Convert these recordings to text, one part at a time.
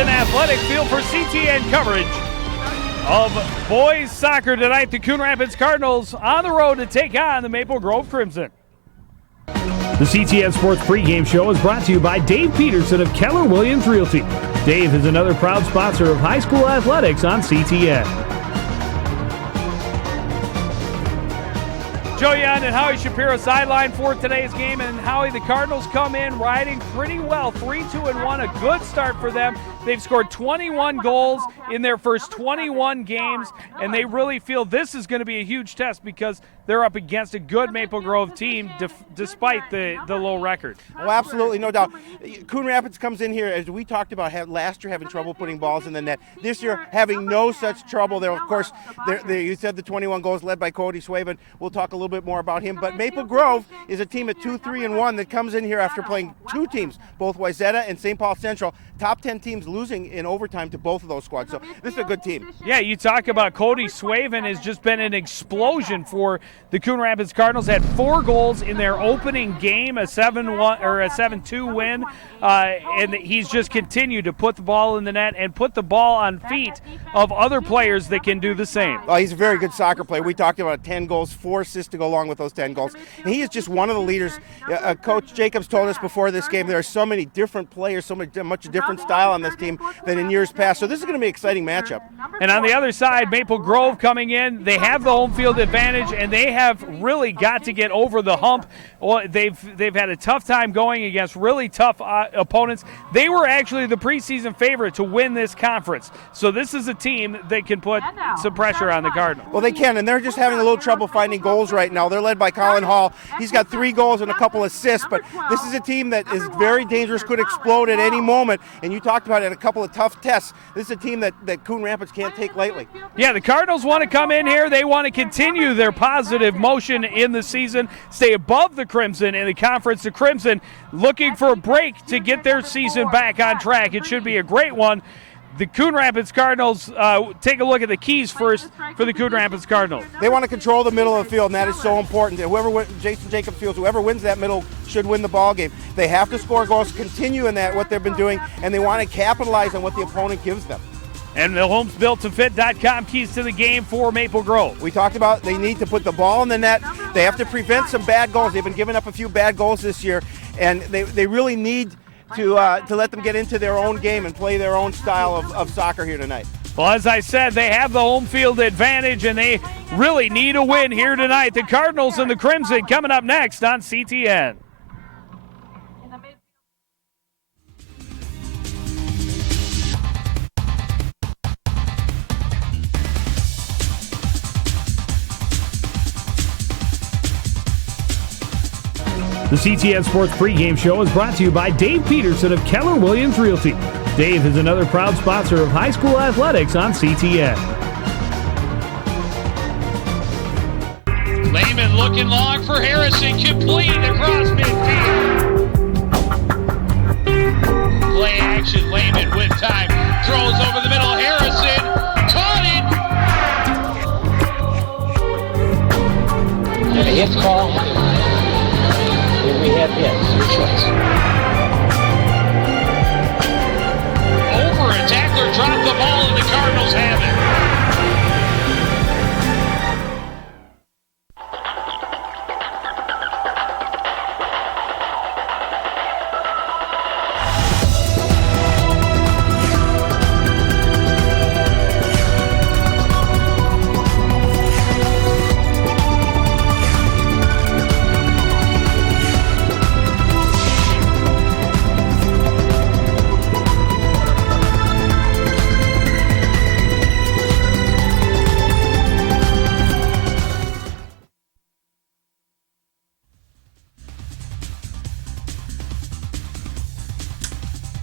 Crimson Athletic Field for CTN coverage of boys soccer tonight. The Coon Rapids Cardinals on the road to take on the Maple Grove Crimson. The CTN Sports pregame show is brought to you by Dave Peterson of Keller Williams Realty. Dave is another proud sponsor of high school athletics on CTN. Joe Young and Howie Shapiro sideline for today's game. And Howie, the Cardinals come in riding pretty well, 3-2-1, a good start for them. They've scored 21 goals in their first 21 games, and they really feel this is going to be a huge test because they're up against a good Maple Grove team despite the low record. Oh, absolutely, no doubt. Coon Rapids comes in here, as we talked about, last year having trouble putting balls in the net. This year having no such trouble. There, of course, you said the 21 goals led by Cody Swaven. We'll talk a little bit more about him. But Maple Grove is a team at 2-3-1 that comes in here after playing two teams, both Wayzata and St. Paul Central. Top 10 teams losing in overtime to both of those squads. So this is a good team. Yeah, you talk about Cody Swaven has just been an explosion for the Coon Rapids Cardinals. Had 4 goals in their opening game, a 7-1 or a 7-2 win, and he's just continued to put the ball in the net and put the ball on feet of other players that can do the same. Well, he's a very good soccer player. We talked about 10 goals, 4 assists to go along with those 10 goals. And he is just one of the leaders. Coach Jacobs told us before this game there are so many different players, so much different style on this team than in years past. So this is going to be an exciting matchup. And on the other side, Maple Grove coming in. They have the home field advantage, and they have really got to get over the hump. Well, they've had a tough time going against really tough opponents. They were actually the preseason favorite to win this conference. So this is a team that can put some pressure on the Cardinals. Well, they can, and they're just having a little trouble finding goals right now. They're led by Colin Hall. He's got 3 goals and a couple assists, but this is a team that is very dangerous, could explode at any moment. And you talked about it, a couple of tough tests. This is a team that Coon Rapids can't take lightly. Yeah, the Cardinals want to come in here. They want to continue their positive motion in the season, stay above the Crimson in the conference. The Crimson looking for a break to get their season back on track. It should be a great one. The Coon Rapids Cardinals, take a look at the keys first for the Coon Rapids Cardinals. They want to control the middle of the field, and that is so important. Jason Jacobs feels whoever wins that middle should win the ball game. They have to score goals, continue in that, what they've been doing, and they want to capitalize on what the opponent gives them. And the homesbuilttofit.com keys to the game for Maple Grove. We talked about they need to put the ball in the net. They have to prevent some bad goals. They've been giving up a few bad goals this year, and they really need to let them get into their own game and play their own style of soccer here tonight. Well, as I said, they have the home field advantage, and they really need a win here tonight. The Cardinals and the Crimson coming up next on CTN. The CTN Sports pregame show is brought to you by Dave Peterson of Keller Williams Realty. Dave is another proud sponsor of high school athletics on CTN. Lehman looking long for Harrison, complete across midfield. Play action, Lehman with time, throws over the middle, Harrison, caught it! And a hit call. We have hits, your choice. Over, a tackler dropped the ball and the Cardinals have it.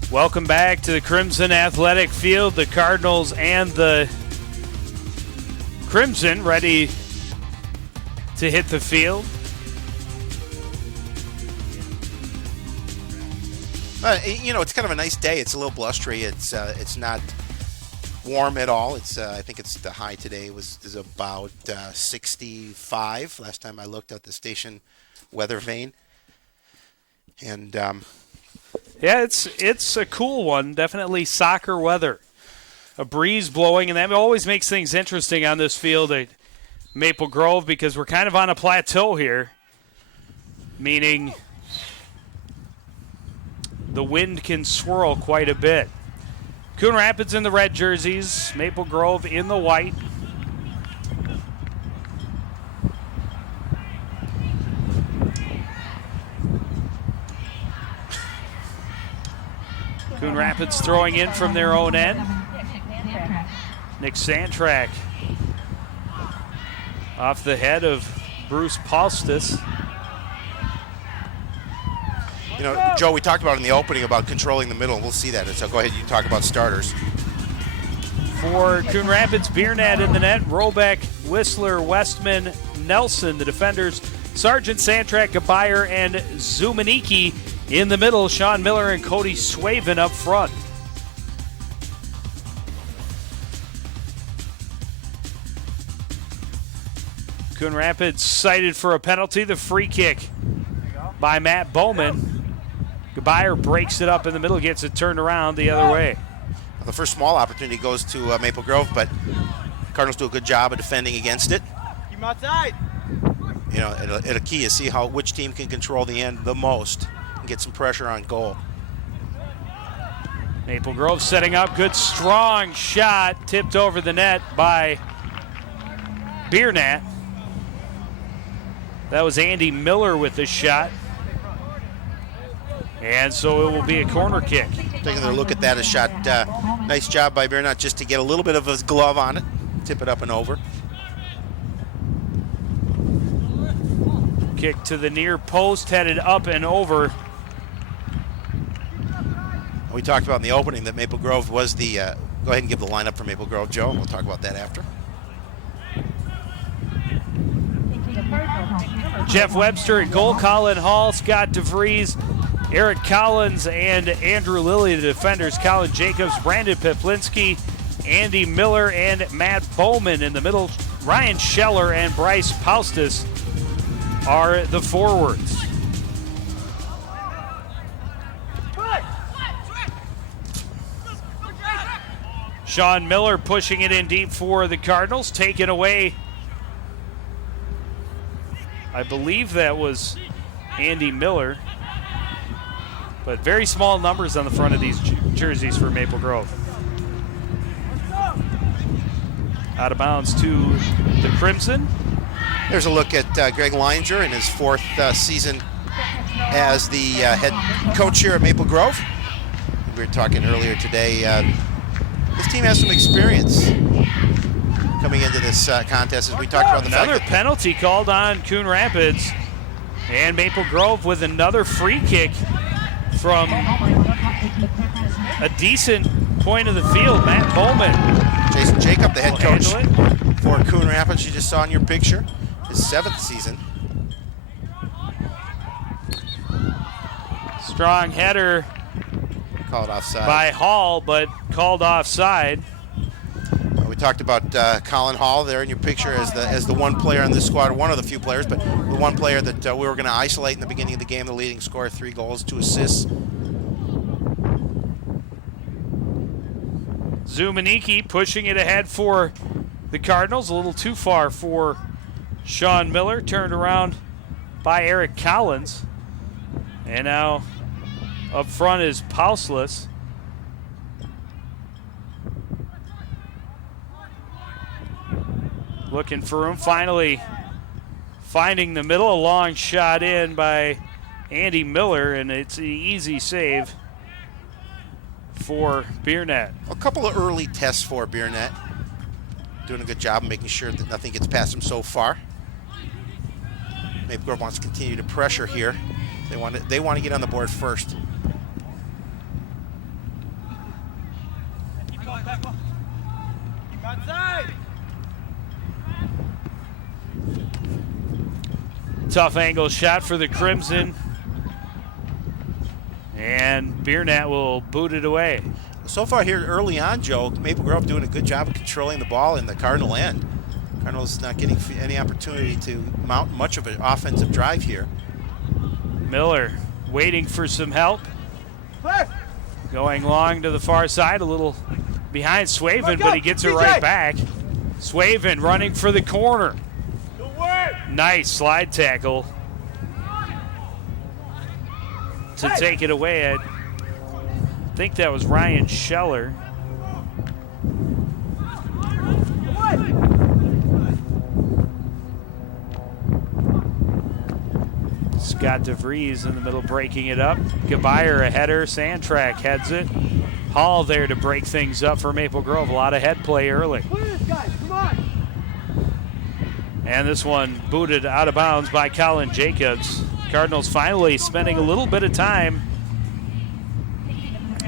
Welcome back to the Crimson Athletic Field. The Cardinals and the Crimson ready to hit the field. It's kind of a nice day. It's a little blustery. It's not warm at all. I think it's the high today is about 65. Last time I looked at the station weather vane, and Yeah, it's a cool one. Definitely soccer weather. A breeze blowing, and that always makes things interesting on this field at Maple Grove because we're kind of on a plateau here, meaning the wind can swirl quite a bit. Coon Rapids in the red jerseys, Maple Grove in the white. Coon Rapids throwing in from their own end. Nick Santrak off the head of Bruce Paulstis. You know, Joe, we talked about in the opening about controlling the middle, and we'll see that. So go ahead, you talk about starters. For Coon Rapids, Biernat in the net, Robeck, Whistler, Westman, Nelson, the defenders, Sargent, Santrak, Gabayer, and Zumaniki in the middle, Sean Miller and Cody Swaven up front. Coon Rapids cited for a penalty, the free kick by Matt Bowman. Gabayer breaks it up in the middle, gets it turned around the other way. The first small opportunity goes to Maple Grove, but Cardinals do a good job of defending against it. Keep him outside. You know, it'll key is see which team can control the end the most and get some pressure on goal. Maple Grove setting up, good strong shot, tipped over the net by Biernat. That was Andy Miller with the shot. And so it will be a corner kick. Taking a look at that, a shot. Nice job by Biernat just to get a little bit of his glove on it, tip it up and over. Kick to the near post, headed up and over. We talked about in the opening that Maple Grove was the, go ahead and give the lineup for Maple Grove, Joe. We'll talk about that after. Jeff Webster at goal, Colin Hall, Scott DeVries, Eric Collins, and Andrew Lilly, the defenders. Colin Jacobs, Brandon Peplinski, Andy Miller, and Matt Bowman in the middle. Ryan Scheller and Bryce Paustis are the forwards. Sean Miller pushing it in deep for the Cardinals, taken away. I believe that was Andy Miller. But very small numbers on the front of these jerseys for Maple Grove. Out of bounds to the Crimson. There's a look at Greg Leininger in his fourth season as the head coach here at Maple Grove. We were talking earlier today. This team has some experience coming into this contest, as we talked about the fact another that penalty called on Coon Rapids, and Maple Grove with another free kick from a decent point of the field. Matt Bowman. Jason Jacob, the head coach for Coon Rapids, you just saw in your picture, his 7th season. Strong header Called offside by Hall, but called offside. We talked about Colin Hall there in your picture as the one player on this squad, one of the few players, but the one player that we were going to isolate in the beginning of the game, the leading scorer, 3 goals, 2 assists. Zumaniki pushing it ahead for the Cardinals, a little too far for Sean Miller, turned around by Eric Collins. And now up front is Pauslis. Looking for him, finally finding the middle, a long shot in by Andy Miller, and it's an easy save for Biernat. A couple of early tests for Biernat. Doing a good job of making sure that nothing gets past him so far. Maple Grove wants to continue to pressure here. They want to get on the board first. Tough angle shot for the Crimson. And Biernat will boot it away. So far here early on, Joe, Maple Grove doing a good job of controlling the ball in the Cardinal end. Cardinals not getting any opportunity to mount much of an offensive drive here. Miller waiting for some help. Going long to the far side, a little behind Swaven, but he gets it right back. Swaven running for the corner. Nice slide tackle to take it away. I think that was Ryan Scheller. Scott DeVries in the middle breaking it up. Gebayer a header. Sandtrack heads it. Hall there to break things up for Maple Grove. A lot of head play early. And this one booted out of bounds by Colin Jacobs. Cardinals finally spending a little bit of time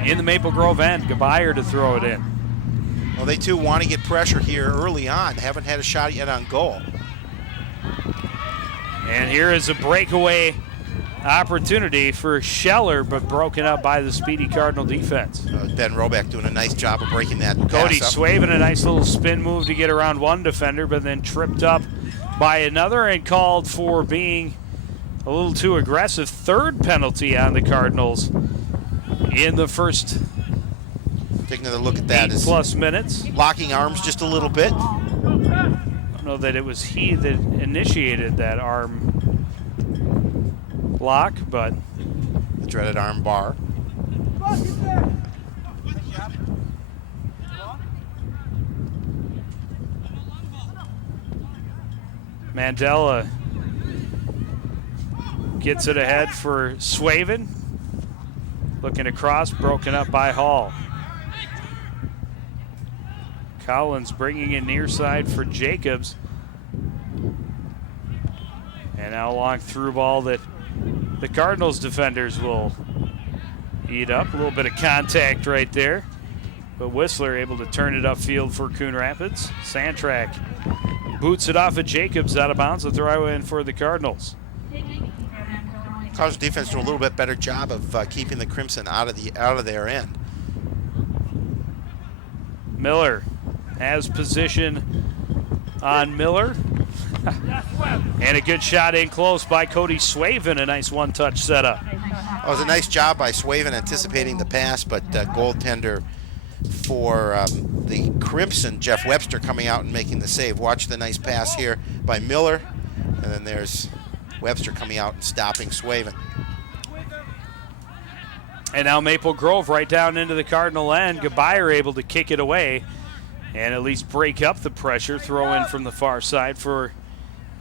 in the Maple Grove end. Gebayer to throw it in. Well, they too want to get pressure here early on. Haven't had a shot yet on goal. And here is a breakaway opportunity for Scheller, but broken up by the speedy Cardinal defense. Ben Roback doing a nice job of breaking that Cody pass up. Swaven, a nice little spin move to get around one defender, but then tripped up by another and called for being a little too aggressive. Third penalty on the Cardinals in the first Take another look at that. 8+ minutes. Locking arms just a little bit. I don't know that it was he that initiated that arm lock, but The dreaded arm bar. Mandela gets it ahead for Swaven. Looking across, broken up by Hall. Collins bringing in near side for Jacobs. And now a long through ball that the Cardinals defenders will eat up. A little bit of contact right there. But Whistler able to turn it upfield for Coon Rapids. Sandtrack boots it off of Jacobs out of bounds. The throw in for the Cardinals. Cardinals defense do a little bit better job of keeping the Crimson out of their end. Miller has position on Miller. And a good shot in close by Cody Swaven. A nice one-touch setup. It was a nice job by Swaven anticipating the pass, but goaltender for the Crimson, Jeff Webster, coming out and making the save. Watch the nice pass here by Miller. And then there's Webster coming out and stopping Swaven. And now Maple Grove right down into the Cardinal end. Gebayer able to kick it away and at least break up the pressure. Throw in from the far side for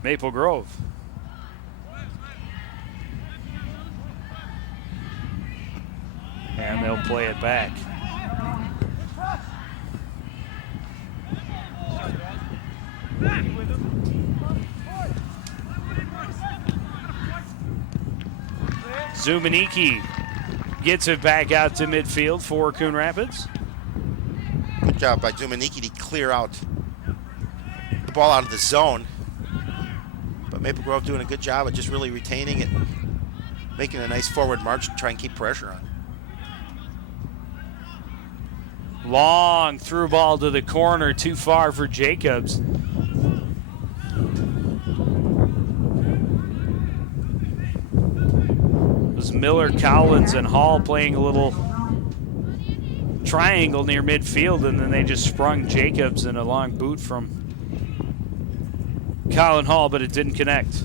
Maple Grove. And they'll play it back. Zumaniki gets it back out to midfield for Coon Rapids. Good job by Zumaniki to clear out the ball out of the zone. But Maple Grove doing a good job of just really retaining it, making a nice forward march to try and keep pressure on. Long through ball to the corner, too far for Jacobs. It was Miller, Collins, and Hall playing a little triangle near midfield, and then they just sprung Jacobs in a long boot from Colin Hall, but it didn't connect.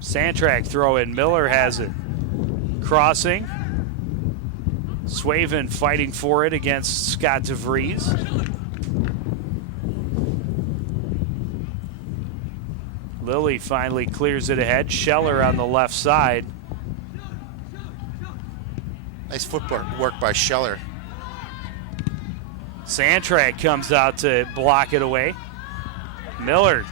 Sandtrack throw in. Miller has it. Crossing. Swaven fighting for it against Scott DeVries. Lilly finally clears it ahead. Scheller on the left side. Nice footwork by Scheller. Sandtrack comes out to block it away. Miller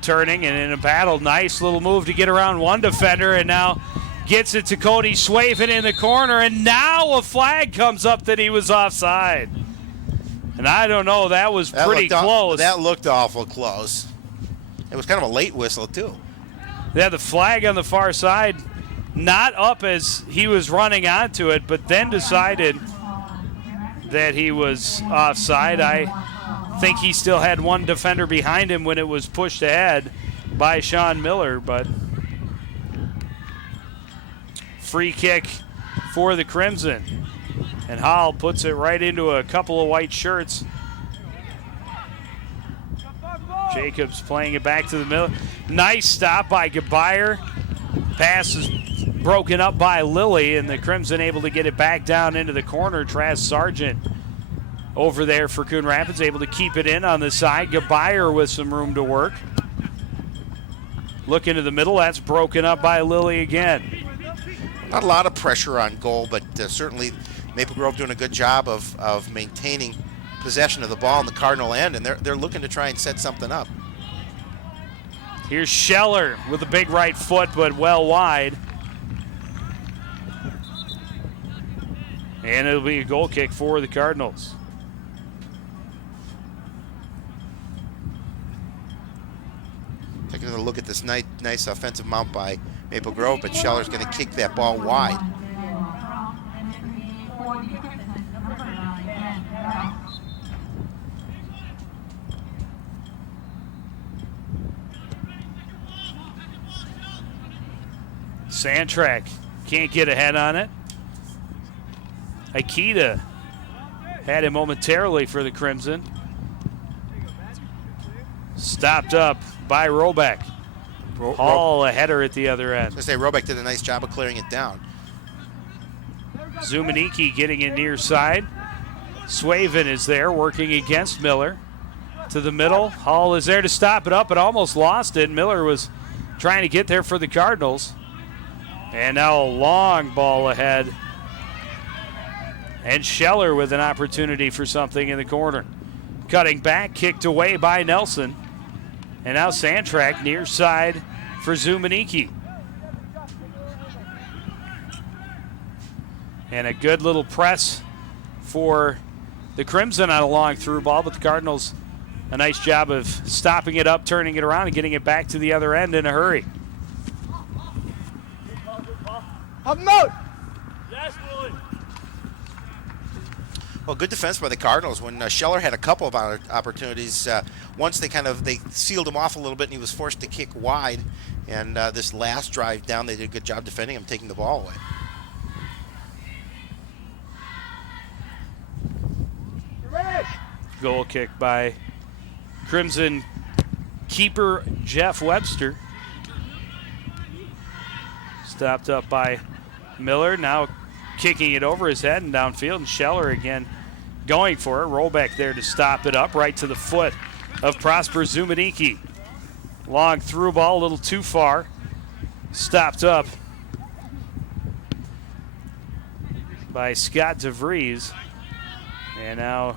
turning and in a battle. Nice little move to get around one defender, and now gets it to Cody Swaven in the corner, and now a flag comes up that he was offside. And I don't know, that was pretty close. That looked awful close. It was kind of a late whistle, too. They had the flag on the far side, not up as he was running onto it, but then decided that he was offside. I think he still had one defender behind him when it was pushed ahead by Sean Miller, but Free kick for the Crimson. And Hall puts it right into a couple of white shirts. Jacobs playing it back to the middle. Nice stop by Gebayer. Pass is broken up by Lilly, and the Crimson able to get it back down into the corner. Traz Sargent over there for Coon Rapids, able to keep it in on the side. Gebayer with some room to work. Look into the middle. That's broken up by Lilly again. Not a lot of pressure on goal, but certainly Maple Grove doing a good job of maintaining possession of the ball in the Cardinal end, and they're looking to try and set something up. Here's Scheller with a big right foot, but well wide. And it'll be a goal kick for the Cardinals. Taking a look at this nice offensive mount by Maple Grove, but Scheller's going to kick that ball wide. Sandtrack can't get ahead on it. Aikida had it momentarily for the Crimson. Stopped up by Robeck. Hall a header at the other end. I was going to say, Robeck did a nice job of clearing it down. Zumaniki getting it near side. Swaven is there working against Miller. To the middle. Hall is there to stop it up, but almost lost it. Miller was trying to get there for the Cardinals. And now a long ball ahead. And Scheller with an opportunity for something in the corner. Cutting back, kicked away by Nelson. And now Sandtrack near side for Zumaniki. And a good little press for the Crimson on a long through ball, but the Cardinals a nice job of stopping it up, turning it around, and getting it back to the other end in a hurry. Help him out! Well, good defense by the Cardinals. When Scheller had a couple of opportunities, once they sealed him off a little bit, and he was forced to kick wide. And this last drive down, they did a good job defending him, taking the ball away. Goal kick by Crimson keeper Jeff Webster. Stopped up by Miller, now kicking it over his head and downfield, and Scheller again going for it. Rollback there to stop it up, right to the foot of Prosper Zumaniki. Long through ball, a little too far. Stopped up by Scott DeVries. And now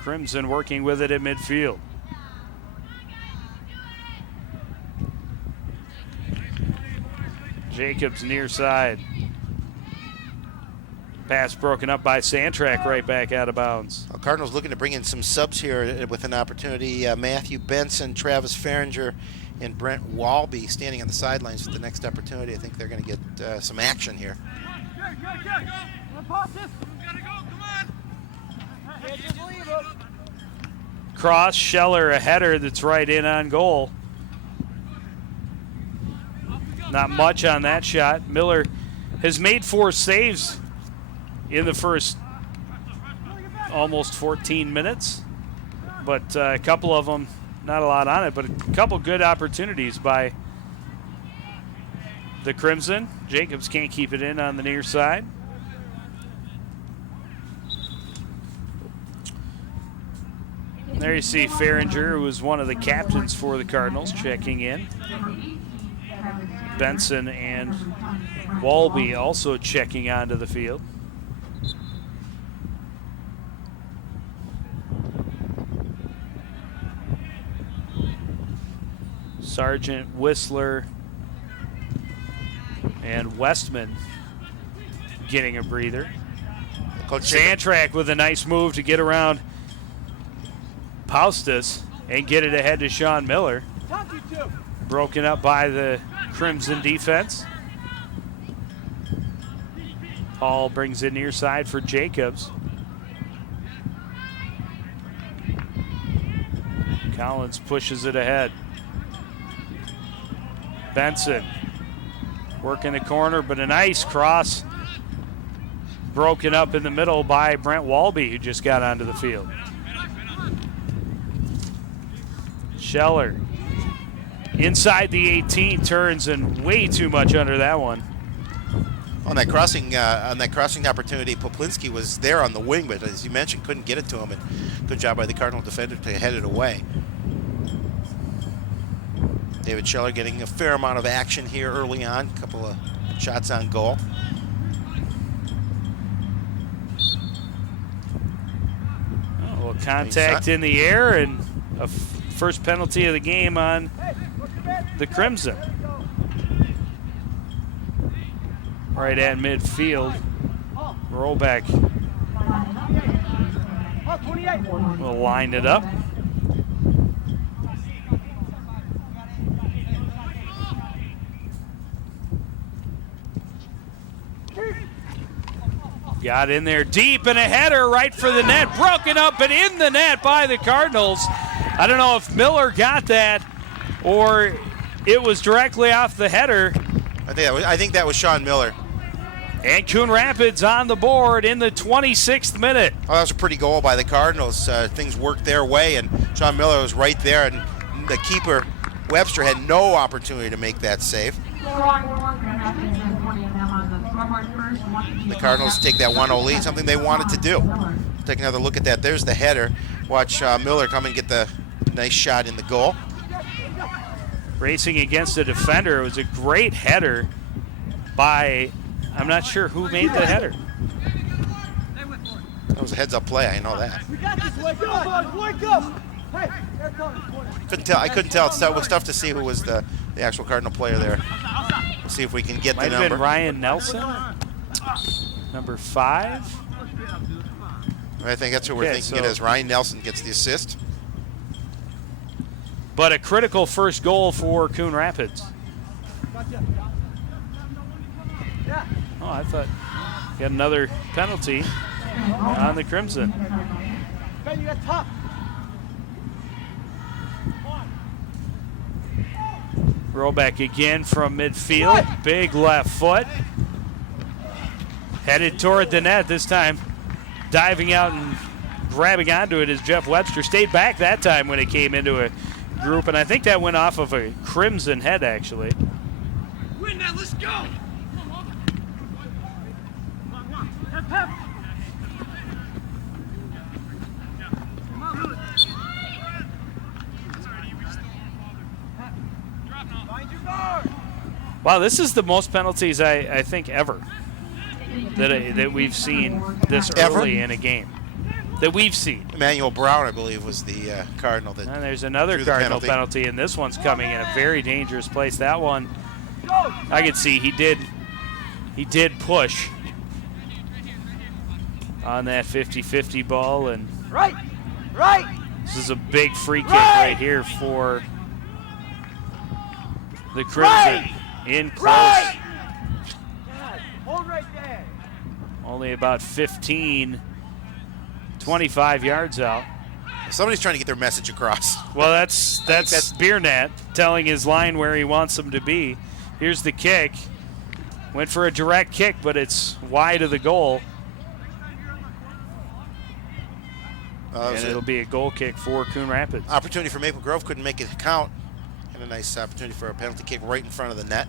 Crimson working with it at midfield. Jacobs near side. Pass broken up by Sandtrack, right back out of bounds. Well, Cardinals looking to bring in some subs here with an opportunity. Matthew Benson, Travis Farringer, and Brent Walby standing on the sidelines for the next opportunity. I think they're going to get some action here. Cross, Scheller, a header that's right in on goal. Not much on that shot. Miller has made 4 saves in the first almost 14 minutes, but a couple of them, not a lot on it, but a couple good opportunities by the Crimson. Jacobs can't keep it in on the near side. There you see Farringer, who was one of the captains for the Cardinals, checking in. Benson and Walby also checking onto the field. Sargent, Whistler, and Westman getting a breather. Coach Sandtrack with a nice move to get around Paustus and get it ahead to Sean Miller. Broken up by the Crimson defense. Hall brings it near side for Jacobs. Collins pushes it ahead. Benson Working the corner, but a nice cross broken up in the middle by Brent Walby, who just got onto the field. Scheller inside the 18, turns and way too much under that one. On that crossing opportunity, Poplinski was there on the wing, but as you mentioned, couldn't get it to him. And good job by the Cardinal defender to head it away. David Scheller getting a fair amount of action here early on. A couple of shots on goal. Oh, well, contact in the air and a first penalty of the game on the Crimson. Right at midfield. Rollback will line it up. Got in there deep and a header right for the net. Broken up and in the net by the Cardinals. I don't know if Miller got that or it was directly off the header. I think that was Sean Miller. And Coon Rapids on the board in the 26th minute. Oh, that was a pretty goal by the Cardinals. Things worked their way, and Sean Miller was right there, and the keeper, Webster, had no opportunity to make that save. The Cardinals take that 1-0 lead, something they wanted to do. Take another look at that. There's the header. Watch Miller come and get the nice shot in the goal. Racing against the defender. It was a great header by, I'm not sure who made the header. That was a heads-up play, I know that. I couldn't tell. It was tough to see who was the actual Cardinal player there. We'll see if we can get the number. Might have been Ryan Nelson, number 5. I think that's what we're thinking it is. Ryan Nelson gets the assist. But a critical first goal for Coon Rapids. Oh, I thought got another penalty on the Crimson. Rollback again from midfield. Big left foot. Headed toward the net this time. Diving out and grabbing onto it is Jeff Webster. Stayed back that time when it came into a group, and I think that went off of a Crimson head, actually. Win that, let's go! Wow, this is the most penalties I think ever that we've seen this early in a game. That we've seen. Emmanuel Brown, I believe, was the Cardinal. And there's another Cardinal penalty, and this one's coming in a very dangerous place. That one, I could see he did push on that 50-50 ball, and Right! this is a big free kick right here for the Crimson. In close. Hold right there. Only about 25 yards out. Somebody's trying to get their message across. Well, that's Beernat telling his line where he wants them to be. Here's the kick. Went for a direct kick, but it's wide of the goal. And it'll be a goal kick for Coon Rapids. Opportunity for Maple Grove, couldn't make it count. And a nice opportunity for a penalty kick right in front of the net.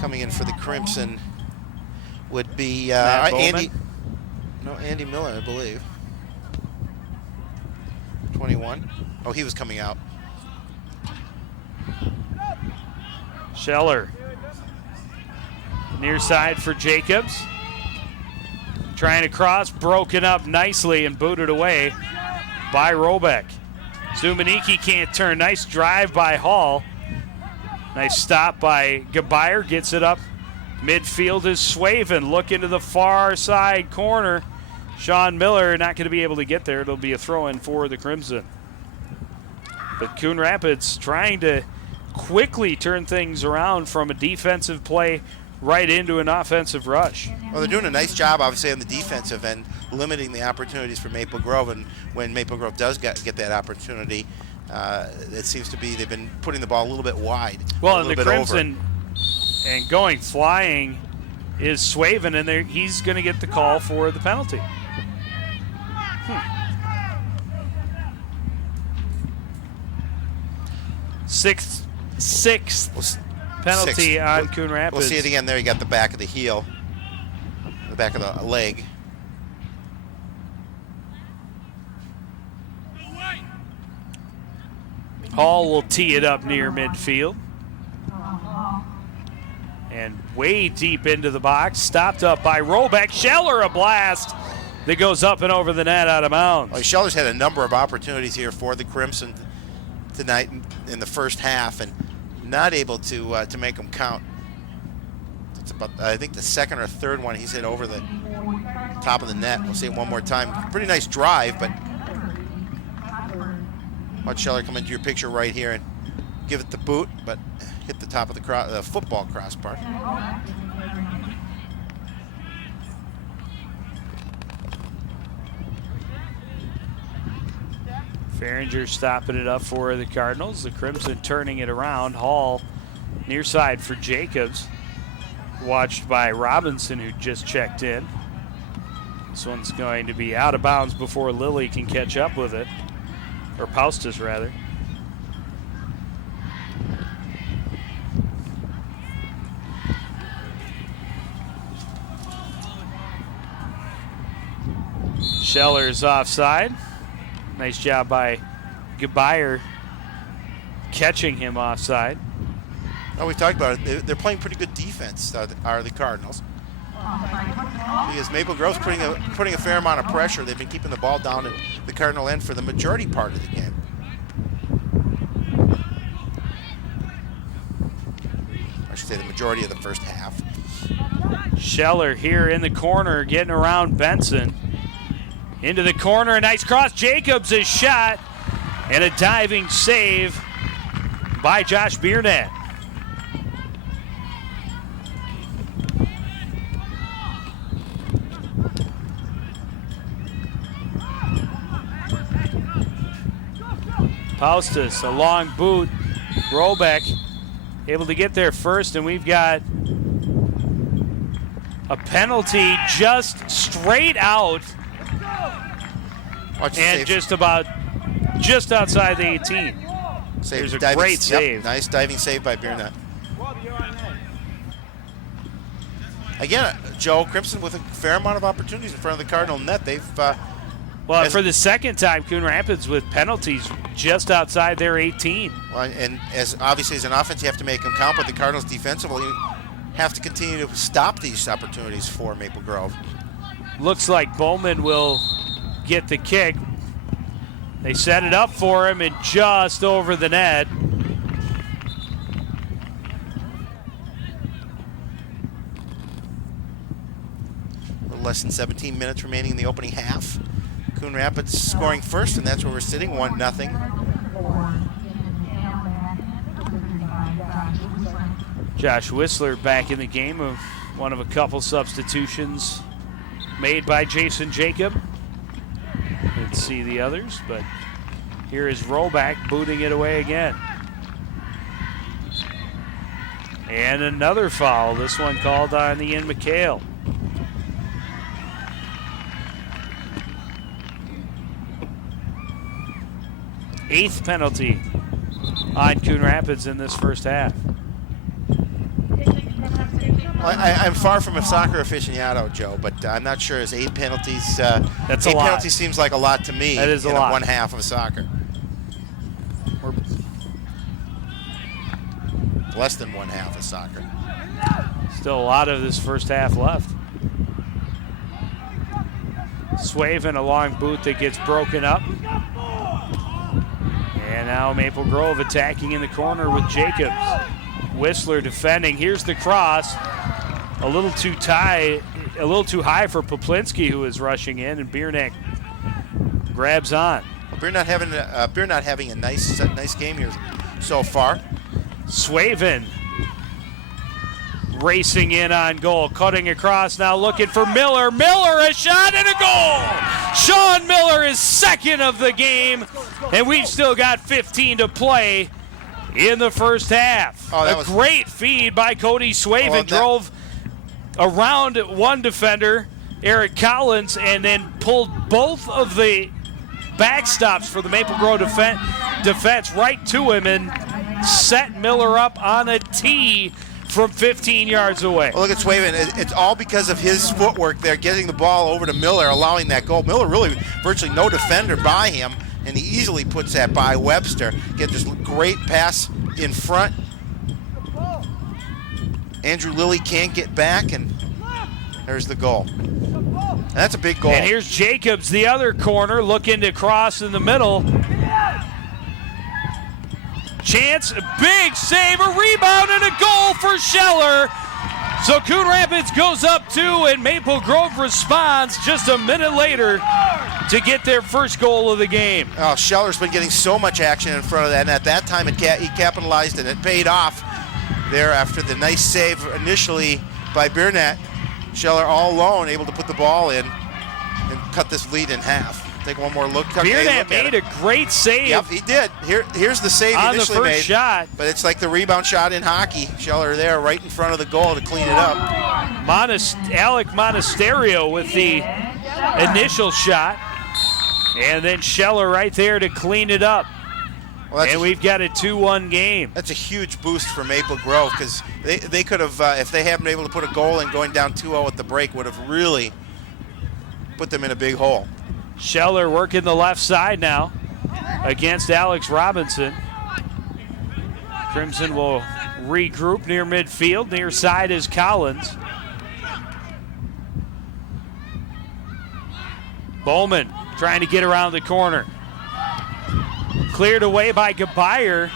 Coming in for the Crimson would be Andy Miller, I believe. 21. Oh, he was coming out. Scheller. Near side for Jacobs. Trying to cross, broken up nicely and booted away by Robeck. Zumaniki can't turn. Nice drive by Hall. Nice stop by Gabayer. Gets it up. Midfield is Swaven. Look into the far side corner. Sean Miller not going to be able to get there. It'll be a throw-in for the Crimson. But Coon Rapids trying to quickly turn things around from a defensive play right into an offensive rush. Well, they're doing a nice job, obviously, on the defensive end, limiting the opportunities for Maple Grove. And when Maple Grove does get that opportunity, it seems to be they've been putting the ball a little bit wide. Well, and the Crimson And going flying is Swaven, and he's going to get the call for the penalty. Sixth penalty on Coon Rapids. We'll see it again there. You got the back of the heel, the back of the leg. Hall will tee it up near midfield. And way deep into the box, stopped up by Robeck. Scheller, a blast that goes up and over the net out of bounds. Well, Scheller's had a number of opportunities here for the Crimson tonight in the first half, and not able to make them count. It's about, I think, the second or third one he's hit over the top of the net. We'll see it one more time. Pretty nice drive, but watch Scheller come into your picture right here and give it the boot, but hit the top of the football crossbar. Farringer stopping it up for the Cardinals. The Crimson turning it around. Hall near side for Jacobs. Watched by Robinson, who just checked in. This one's going to be out of bounds before Lilly can catch up with it. Or Paustus, rather. Scheller's offside. Nice job by Gebayer catching him offside. Oh, we talked about it. They're playing pretty good defense, are the Cardinals. Because Maple Grove's putting a fair amount of pressure. They've been keeping the ball down in the Cardinal end for the majority part of the game. I should say the majority of the first half. Scheller here in the corner, getting around Benson. Into the corner, a nice cross. Jacobs' is shot, and a diving save by Josh Biernat. Paustus, a long boot. Robeck able to get there first, and we've got a penalty just straight out. And just outside the 18. There's a great save. Yep, nice diving save by Biernat. Again, Joe, Crimson with a fair amount of opportunities in front of the Cardinal net. They've well, for the second time, Coon Rapids with penalties just outside their 18. Well, and as obviously as an offense, you have to make them count, but the Cardinals defensively have to continue to stop these opportunities for Maple Grove. Looks like Bowman will get the kick. They set it up for him and just over the net. A little less than 17 minutes remaining in the opening half. Coon Rapids scoring first, and that's where we're sitting, 1-0. Josh Whistler back in the game, one of a couple substitutions made by Jason Jacob. Didn't see the others, but here is Roback booting it away again. And another foul, this one called on Ian McHale. Eighth penalty on Coon Rapids in this first half. I'm far from a soccer aficionado, Joe, but I'm not sure as 8 penalties. That's eight a lot. penalties seems like a lot to me. That is a in lot. One half of soccer. Less than one half of soccer. Still a lot of this first half left. Swaven, a long boot that gets broken up. And now Maple Grove attacking in the corner with Jacobs. Whistler defending. Here's the cross. A little too high for Poplinski, who is rushing in, and Biernat grabs on. Biernat having a nice game here so far. Swaven racing in on goal, cutting across now, looking for Miller. Miller, a shot and a goal! Sean Miller is second of the game, and we've still got 15 to play. in the first half. Oh, that a was great feed by Cody Swaven. that- Drove around one defender, Eric Collins, and then pulled both of the backstops for the Maple Grove defense right to him and set Miller up on a tee from 15 yards away. Well, look at Swaven. It's all because of his footwork there, getting the ball over to Miller, allowing that goal. Miller really virtually no defender by him, and he easily puts that by Webster. Get this great pass in front. Andrew Lilly can't get back, and there's the goal. And that's a big goal. And here's Jacobs, the other corner, looking to cross in the middle. Chance, big save, a rebound, and a goal for Scheller. So Coon Rapids goes up 2, and Maple Grove responds just a minute later to get their first goal of the game. Oh, Scheller's been getting so much action in front of that, and at that time he capitalized, and it paid off there after the nice save initially by Burnett. Scheller all alone, able to put the ball in and cut this lead in half. Take one more look. Burnett made a great save. Yep, he did. Here's the save on initially the first made, shot. but it's like the rebound shot in hockey. Scheller there right in front of the goal to clean it up. Alec Monasterio with the initial shot, and then Scheller right there to clean it up. Well, and we've got a 2-1 game. That's a huge boost for Maple Grove, because they could have, if they hadn't been able to put a goal in going down 2-0 at the break, would have really put them in a big hole. Scheller working the left side now against Alex Robinson. Crimson will regroup near midfield. Near side is Collins. Bowman trying to get around the corner. Cleared away by Gabayer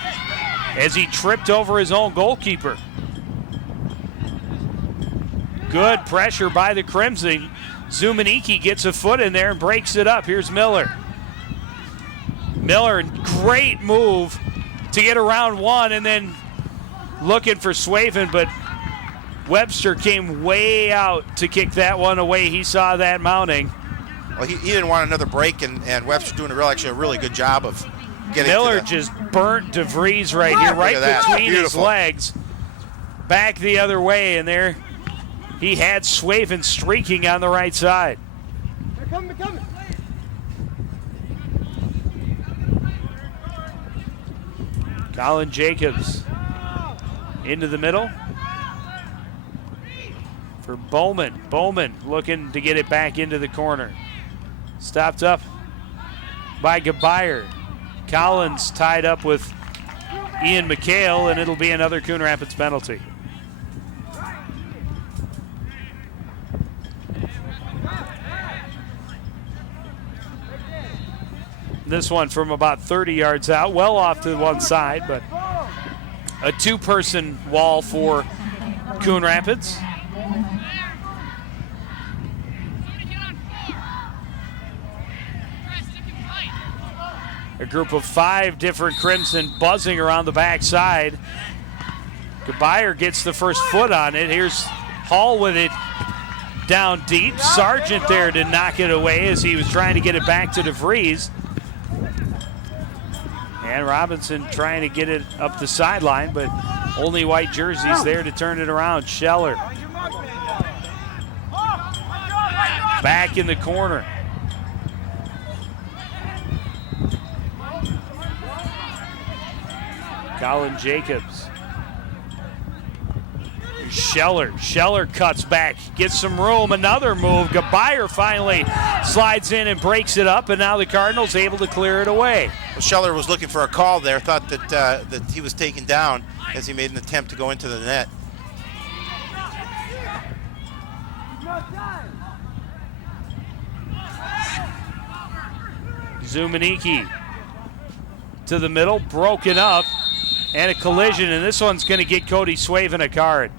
as he tripped over his own goalkeeper. Good pressure by the Crimson. Zumaniki gets a foot in there and breaks it up. Here's Miller. Miller, great move to get around one, and then looking for Swaven, but Webster came way out to kick that one away. He saw that mounting. Well, he didn't want another break, and Webster doing a really good job of getting Miller to just burnt DeVries right here, right between his legs. Back the other way, and there he had Swaven streaking on the right side. They're coming, they're coming. Colin Jacobs into the middle for Bowman. Bowman looking to get it back into the corner. Stopped up by Gabayer. Collins tied up with Ian McHale, and it'll be another Coon Rapids penalty. This one from about 30 yards out, well off to one side, but a two-person wall for Coon Rapids. A group of 5 different Crimson buzzing around the backside. Gabayer gets the first foot on it. Here's Hall with it down deep. Sargent there to knock it away as he was trying to get it back to DeVries. And Robinson trying to get it up the sideline, but only white jerseys there to turn it around. Scheller back in the corner. Colin Jacobs. Scheller. Scheller cuts back, gets some room, another move. Gabayer finally slides in and breaks it up, and now the Cardinals able to clear it away. Well, Scheller was looking for a call there, thought that that he was taken down as he made an attempt to go into the net. Zumaniki to the middle, broken up, and a collision, and this one's going to get Cody Swaven a card.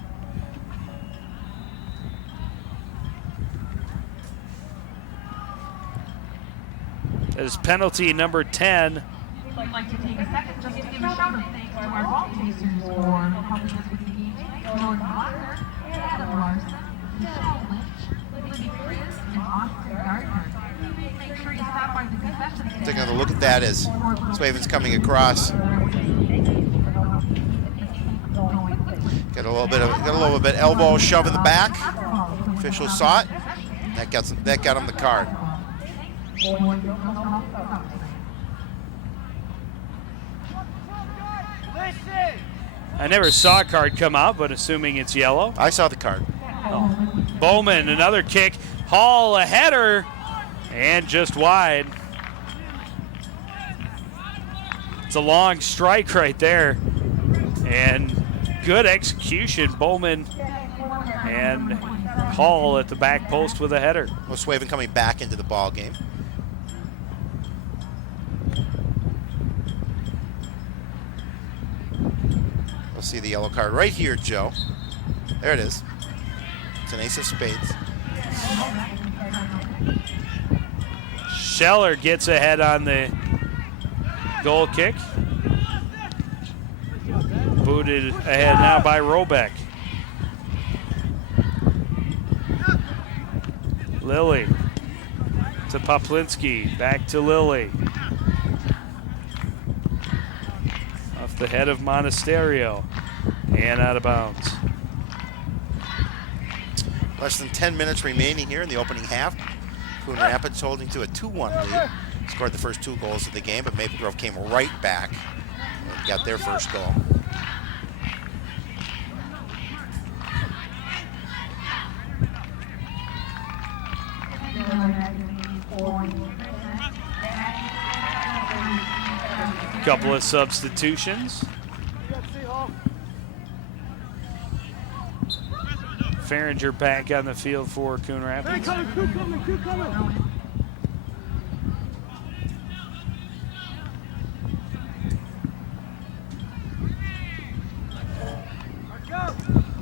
That is penalty number 10. We'd like to take a second just to give a shout of thanks to our ball chasers for helping us with the game. Jordan Blocker, Adam Larson, Michelle Lynch, Libby Chris, and Austin Gardner. Make sure you stop by the concession stand. Take another look at that as Swaven's coming across. got a little bit elbow shove in the back. Officials saw it. That got him the card. I never saw a card come out, but assuming it's yellow. I saw the card. Oh. Bowman, another kick. Hall, a header, and just wide. It's a long strike right there, and good execution. Bowman and Hall at the back post with a header. O'Swaven coming back into the ball game. We'll see the yellow card right here, Joe. There it is. It's an ace of spades. Scheller gets ahead on the goal kick. Booted ahead now by Robeck. Lilly to Poplinski, back to Lilly. Off the head of Monasterio and out of bounds. Less than 10 minutes remaining here in the opening half. Coon Rapids holding to a 2-1 lead. Scored the first 2 goals of the game, but Maple Grove came right back and got their first goal. Couple of substitutions. Farringer back on the field for Coon Rapids.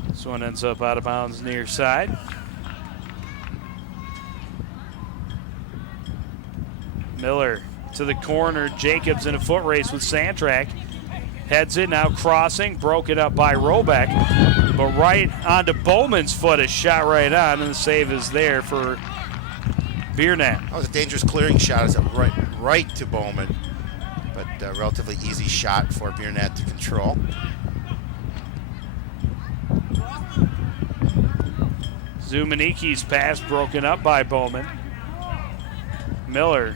This one ends up out of bounds near side. Miller to the corner. Jacobs in a foot race with Santrak. Heads it, now crossing, broken up by Robeck, but right onto Bowman's foot, a shot right on, and the save is there for Biernat. That was a dangerous clearing shot. It's right to Bowman, but a relatively easy shot for Biernat to control. Zumaniki's pass broken up by Bowman. Miller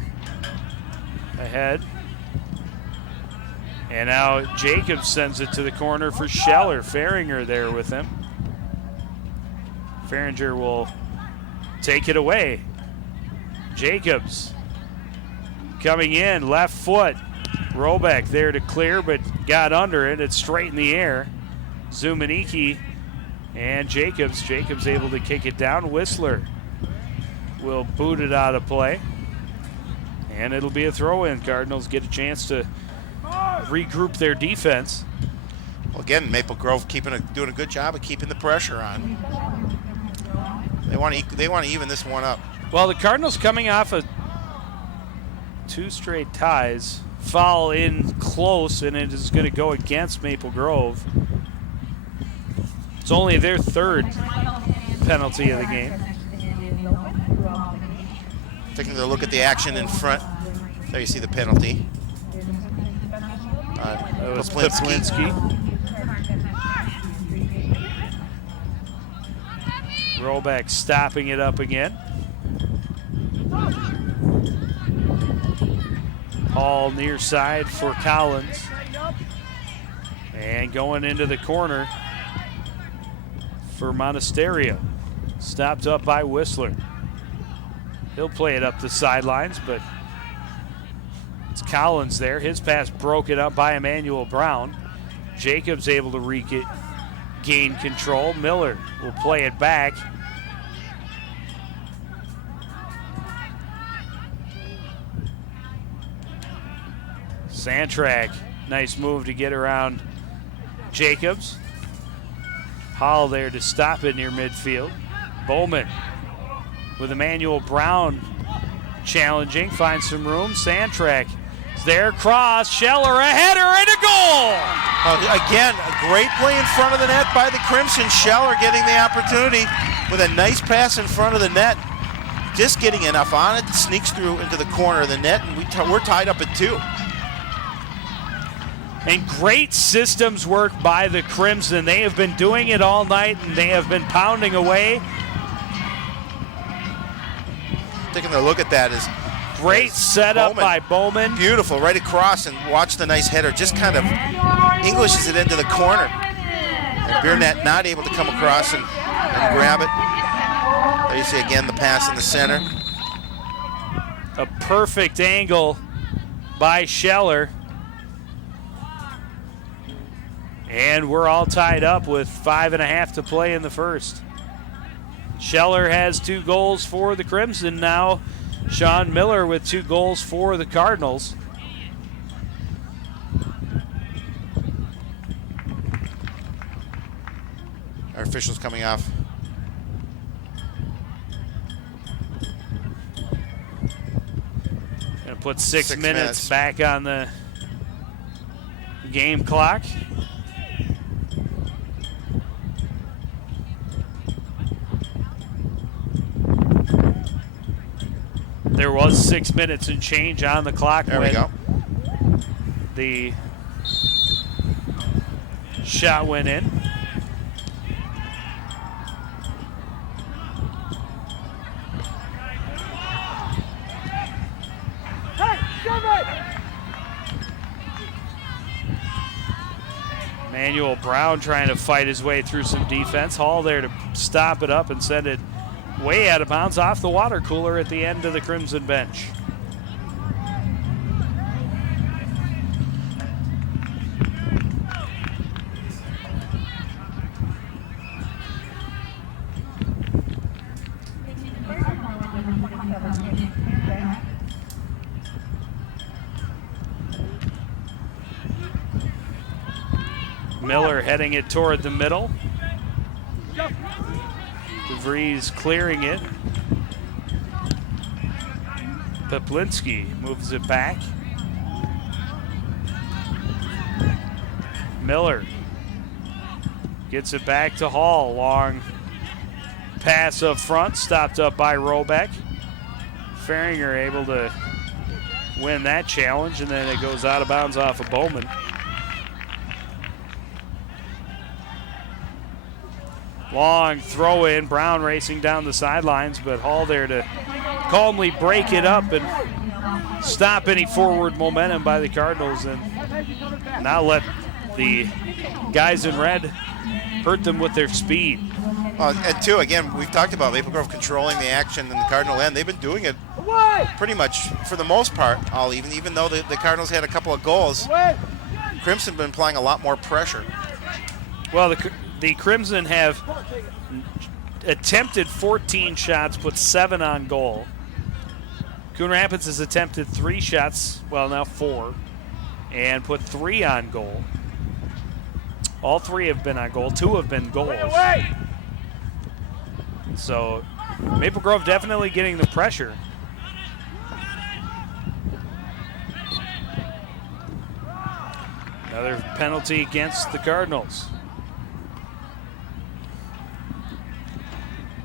ahead. And now Jacobs sends it to the corner for Scheller. Farringer there with him. Farringer will take it away. Jacobs coming in, left foot. Robeck there to clear, but got under it. It's straight in the air. Zumaniki and Jacobs. Jacobs able to kick it down. Whistler will boot it out of play. And it'll be a throw-in. Cardinals get a chance to regroup their defense. Well, again, Maple Grove doing a good job of keeping the pressure on. They want to even this one up. Well, the Cardinals coming off of 2 straight ties, foul in close, and it is going to go against Maple Grove. It's only their 3rd penalty of the game. Taking a look at the action in front. There you see the penalty. That was Poplinski. Rollback stopping it up again. Hall near side for Collins. And going into the corner for Monasterio. Stopped up by Whistler. He'll play it up the sidelines, but it's Collins there. His pass broken up by Emmanuel Brown. Jacobs able to gain control. Miller will play it back. Santrak, nice move to get around Jacobs. Hall there to stop it near midfield. Bowman with Emmanuel Brown challenging, finds some room. Santrak is there, cross, Scheller, a header and a goal! Again, a great play in front of the net by the Crimson. Scheller getting the opportunity with a nice pass in front of the net. Just getting enough on it, sneaks through into the corner of the net, and we're tied up at 2. And great systems work by the Crimson. They have been doing it all night, and they have been pounding away. Taking a look at that is great setup by Bowman. Beautiful, right across, and watch the nice header. Just kind of Englishes it into the corner. And Burnett not able to come across and grab it. There you see again the pass in the center. A perfect angle by Scheller. And we're all tied up with 5.5 to play in the first. Scheller has 2 goals for the Crimson now. Sean Miller with 2 goals for the Cardinals. Our officials coming off. Gonna put 6 minutes back on the game clock. There was 6 minutes and change on the clock there when we go. The shot went in. Emmanuel Brown trying to fight his way through some defense. Hall there to stop it up and send it way out of bounds off the water cooler at the end of the Crimson bench. Miller heading it toward the middle. DeVries clearing it. Peplinski moves it back. Miller gets it back to Hall. Long pass up front, stopped up by Robeck. Farringer able to win that challenge, and then it goes out of bounds off of Bowman. Long throw in, Brown racing down the sidelines, but Hall there to calmly break it up and stop any forward momentum by the Cardinals and not let the guys in red hurt them with their speed. And two, again, we've talked about Maple Grove controlling the action in the Cardinal end. They've been doing it pretty much for the most part, all even though the Cardinals had a couple of goals. Crimson been applying a lot more pressure. Well, the Crimson have attempted 14 shots, put 7 on goal. Coon Rapids has attempted 3 shots, well now 4, and put 3 on goal. All 3 have been on goal, 2 have been goals. So Maple Grove definitely getting the pressure. Another penalty against the Cardinals.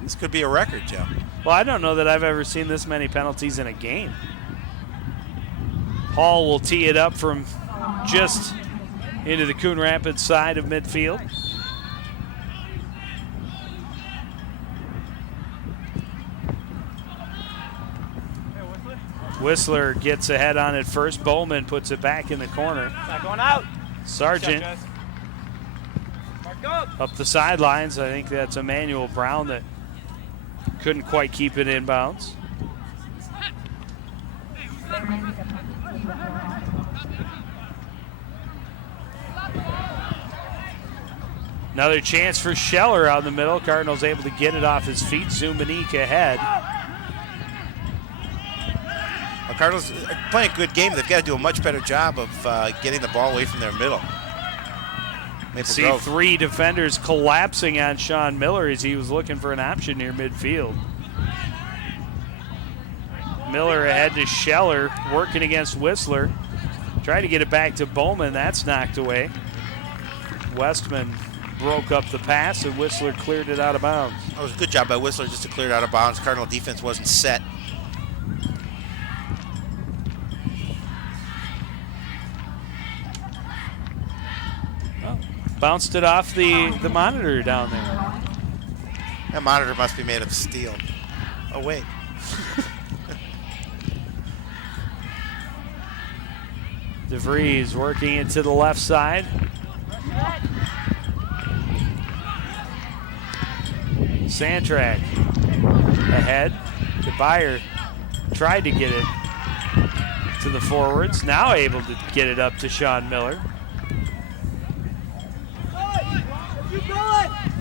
This could be a record, Joe. Well, I don't know that I've ever seen this many penalties in a game. Hall will tee it up from just into the Coon Rapids side of midfield. Whistler gets ahead on it first. Bowman puts it back in the corner. Not going out. Sargent up the sidelines. I think that's Emmanuel Brown that couldn't quite keep it in bounds. Another chance for Scheller out in the middle. Cardinals able to get it off his feet. Zumbanique ahead. The Cardinals are playing a good game. They've got to do a much better job of getting the ball away from their middle. See 3 defenders collapsing on Sean Miller as he was looking for an option near midfield. Miller ahead to Scheller, working against Whistler. Tried to get it back to Bowman. That's knocked away. Westman broke up the pass, and Whistler cleared it out of bounds. That was a good job by Whistler just to clear it out of bounds. Cardinal defense wasn't set. Bounced it off the monitor down there. That monitor must be made of steel. Oh, wait. DeVries working it to the left side. Sandtrack ahead. DeBeyer tried to get it to the forwards. Now able to get it up to Sean Miller.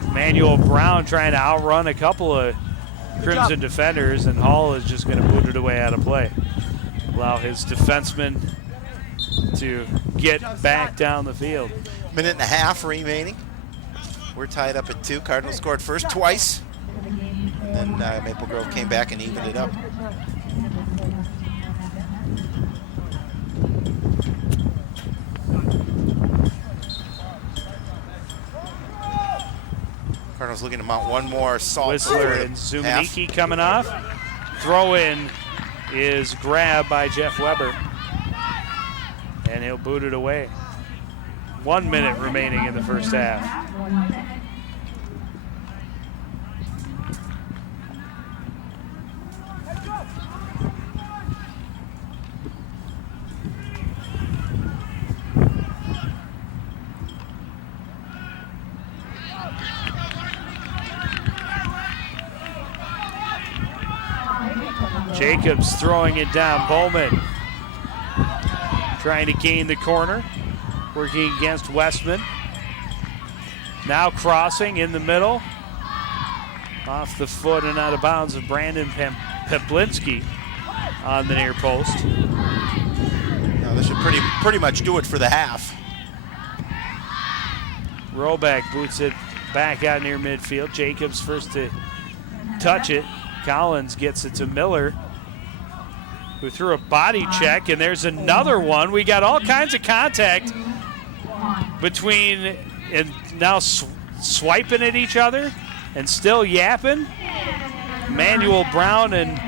Emmanuel Brown trying to outrun a couple of Crimson defenders, and Hall is just going to boot it away out of play. Allow his defenseman to get back down the field. Minute and a half remaining. We're tied up at 2. Cardinals scored first twice. And then Maple Grove came back and evened it up. Cardinals looking to mount one more assault. Whistler and Zumaniki coming off. Throw in is grabbed by Jeff Weber. And he'll boot it away. 1 minute remaining in the first half. Jacobs throwing it down. Bowman trying to gain the corner, working against Westman. Now crossing in the middle. Off the foot and out of bounds of Brandon Peplinski on the near post. Now this should pretty much do it for the half. Roback boots it back out near midfield. Jacobs first to touch it. Collins gets it to Miller, who threw a body check, and there's another one. We got all kinds of contact between, and now swiping at each other and still yapping. Emmanuel Brown and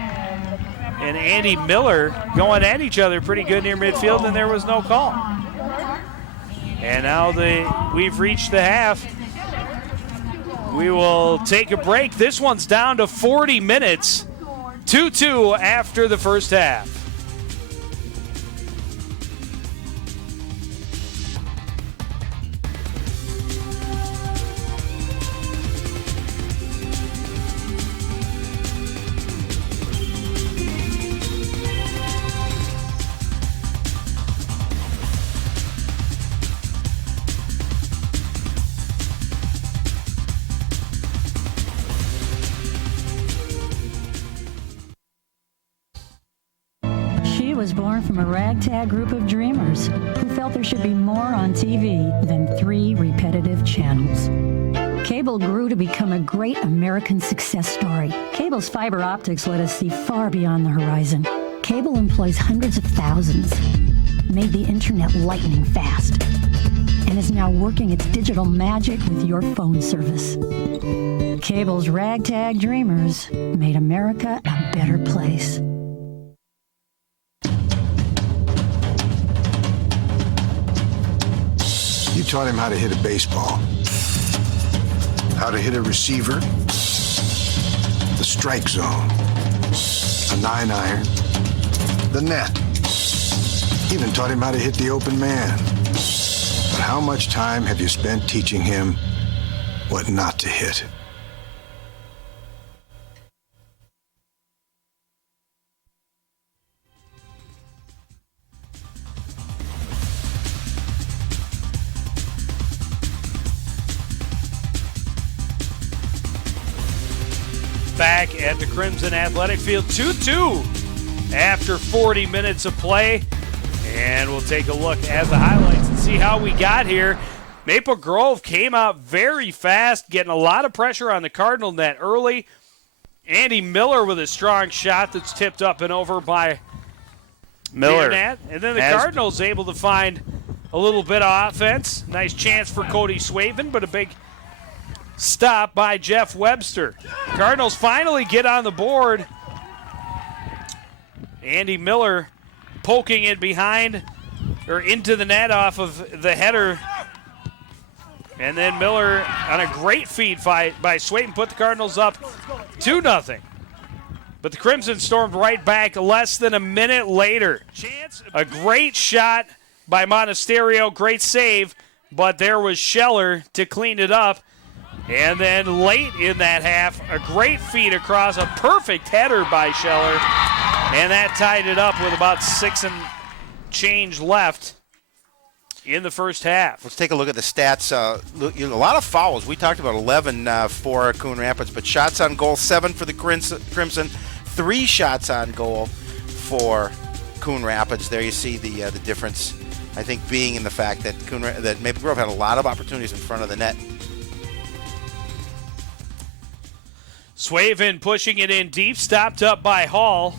Andy Miller going at each other pretty good near midfield, and there was no call. And now we've reached the half. We will take a break. This one's down to 40 minutes. 2-2 after the first half. Was born from a ragtag group of dreamers who felt there should be more on TV than 3 repetitive channels. Cable grew to become a great American success story. Cable's fiber optics let us see far beyond the horizon. Cable employs hundreds of thousands, made the internet lightning fast, and is now working its digital magic with your phone service. Cable's ragtag dreamers made America a better place. You taught him how to hit a baseball, how to hit a receiver, the strike zone, a 9-iron, the net. Even taught him how to hit the open man. But how much time have you spent teaching him what not to hit? Back at the Crimson Athletic Field, 2-2 after 40 minutes of play. And we'll take a look at the highlights and see how we got here. Maple Grove came out very fast, getting a lot of pressure on the Cardinal net early. Andy Miller with a strong shot that's tipped up and over by Miller. And then the Cardinals able to find a little bit of offense. Nice chance for Cody Swaven, but a big stop by Jeff Webster. Cardinals finally get on the board. Andy Miller poking it behind or into the net off of the header. And then Miller on a great feed fight by Swaiten put the Cardinals up 2-0. But the Crimson stormed right back less than a minute later. A great shot by Monasterio, great save, but there was Scheller to clean it up. And then late in that half, a great feed across, a perfect header by Scheller. And that tied it up with about 6 and change left in the first half. Let's take a look at the stats. A lot of fouls. We talked about 11 for Coon Rapids, but shots on goal, 7 for the Crimson, 3 shots on goal for Coon Rapids. There you see the difference, I think, being in the fact that that Maple Grove had a lot of opportunities in front of the net. Swaven pushing it in deep, stopped up by Hall.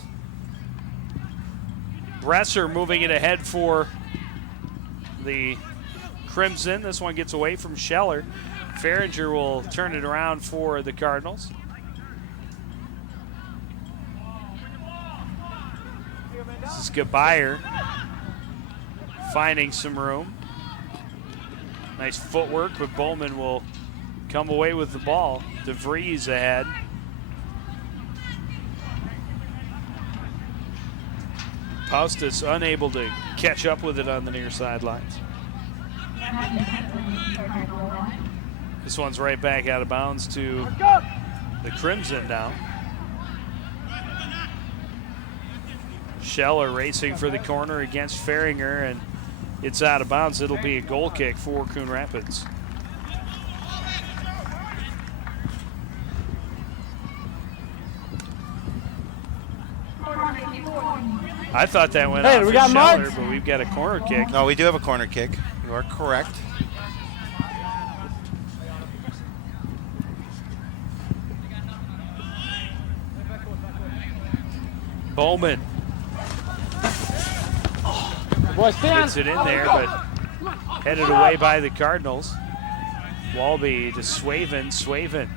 Bresser moving it ahead for the Crimson. This one gets away from Scheller. Farringer will turn it around for the Cardinals. This is Gabayer finding some room. Nice footwork, but Bowman will come away with the ball. DeVries ahead. Paustas unable to catch up with it on the near sidelines. This one's right back out of bounds to the Crimson now. Scheller racing for the corner against Farringer, and it's out of bounds. It'll be a goal kick for Coon Rapids. I thought that went off for Scheller, but we've got a corner kick. No, we do have a corner kick. You are correct. Bowman gets it in there, but headed away by the Cardinals. Walby to Swaven. Swaven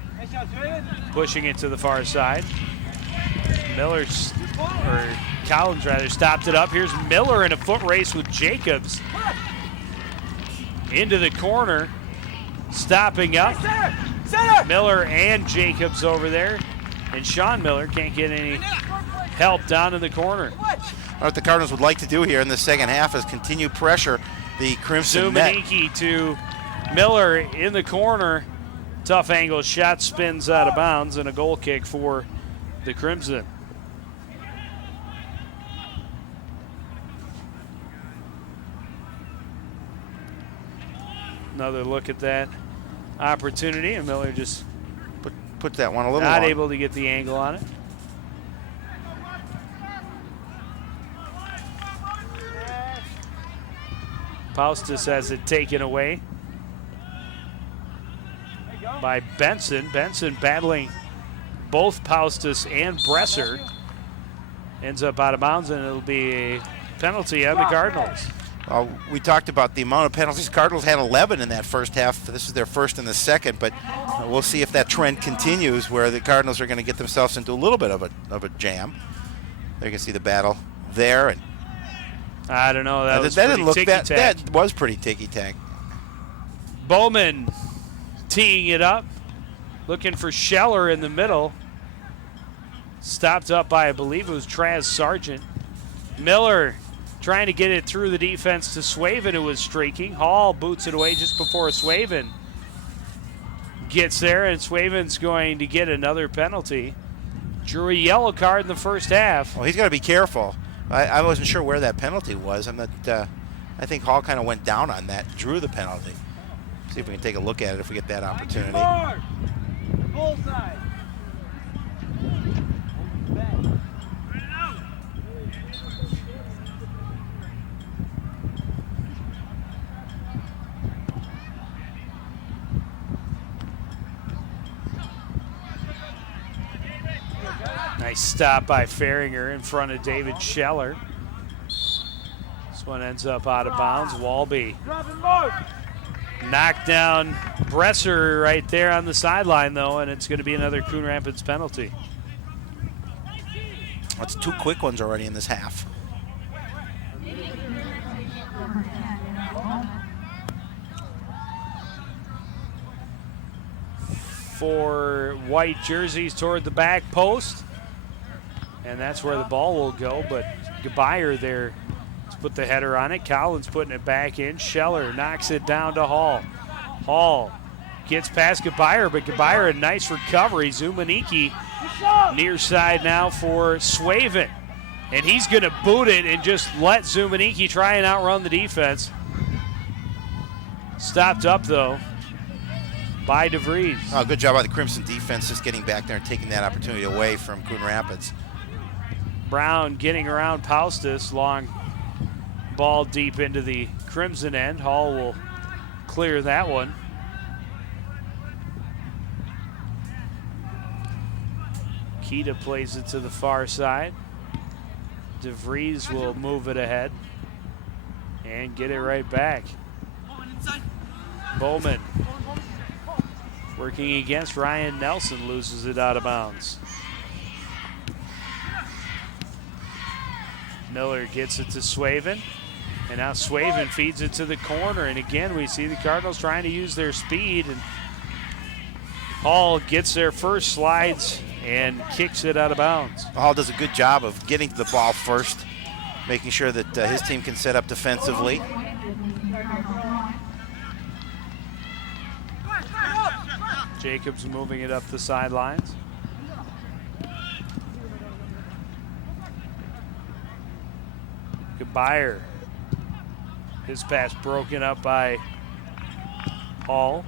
pushing it to the far side. Collins rather stopped it up. Here's Miller in a foot race with Jacobs. Into the corner, stopping up. Miller and Jacobs over there. And Sean Miller can't get any help down in the corner. What the Cardinals would like to do here in the second half is continue pressure the Crimson net. Zumaniki to Miller in the corner. Tough angle shot, spins out of bounds, and a goal kick for the Crimson. Another look at that opportunity, and Miller just put that one a little not long. able to get the angle on it. Paustas has it taken away by Benson. Benson battling both Paustas and Bresser. Ends up out of bounds, and it'll be a penalty on the Cardinals. We talked about the amount of penalties. Cardinals had 11 in that first half. This is their first in the second, but we'll see if that trend continues where the Cardinals are going to get themselves into a little bit of a jam. There you can see the battle there. And I don't know. That was that was pretty ticky-tack. Bowman teeing it up, looking for Scheller in the middle. Stopped up by, I believe it was Traz Sargent. Miller trying to get it through the defense to Swaven, who was streaking. Hall boots it away just before Swaven gets there, and Swaven's going to get another penalty. Drew a yellow card in the first half. Well, he's got to be careful. I wasn't sure where that penalty was. I think Hall kind of went down on that, drew the penalty. See if we can take a look at it if we get that opportunity. Bullseye. Nice stop by Farringer in front of David Scheller. This one ends up out of bounds. Walby knocked down Bresser right there on the sideline, though, and it's going to be another Coon Rapids penalty. That's 2 quick ones already in this half. for white jerseys toward the back post. And that's where the ball will go, but Gebayer there to put the header on it. Collins putting it back in. Scheller knocks it down to Hall. Hall gets past Gebayer, but Gebayer a nice recovery. Zumaniki near side now for Swaven. And he's going to boot it and just let Zumaniki try and outrun the defense. Stopped up, though, by DeVries. Oh, good job by the Crimson defense just getting back there and taking that opportunity away from Coon Rapids. Brown getting around Paustus. Long ball deep into the Crimson end. Hall will clear that one. Keita plays it to the far side. DeVries will move it ahead and get it right back. Bowman working against Ryan Nelson, loses it out of bounds. Miller gets it to Swaven, and now Swaven feeds it to the corner, and again we see the Cardinals trying to use their speed, and Hall gets there first, slides, and kicks it out of bounds. Hall does a good job of getting to the ball first, making sure that his team can set up defensively. Jacobs moving it up the sidelines. Gebayer. His pass broken up by Hall.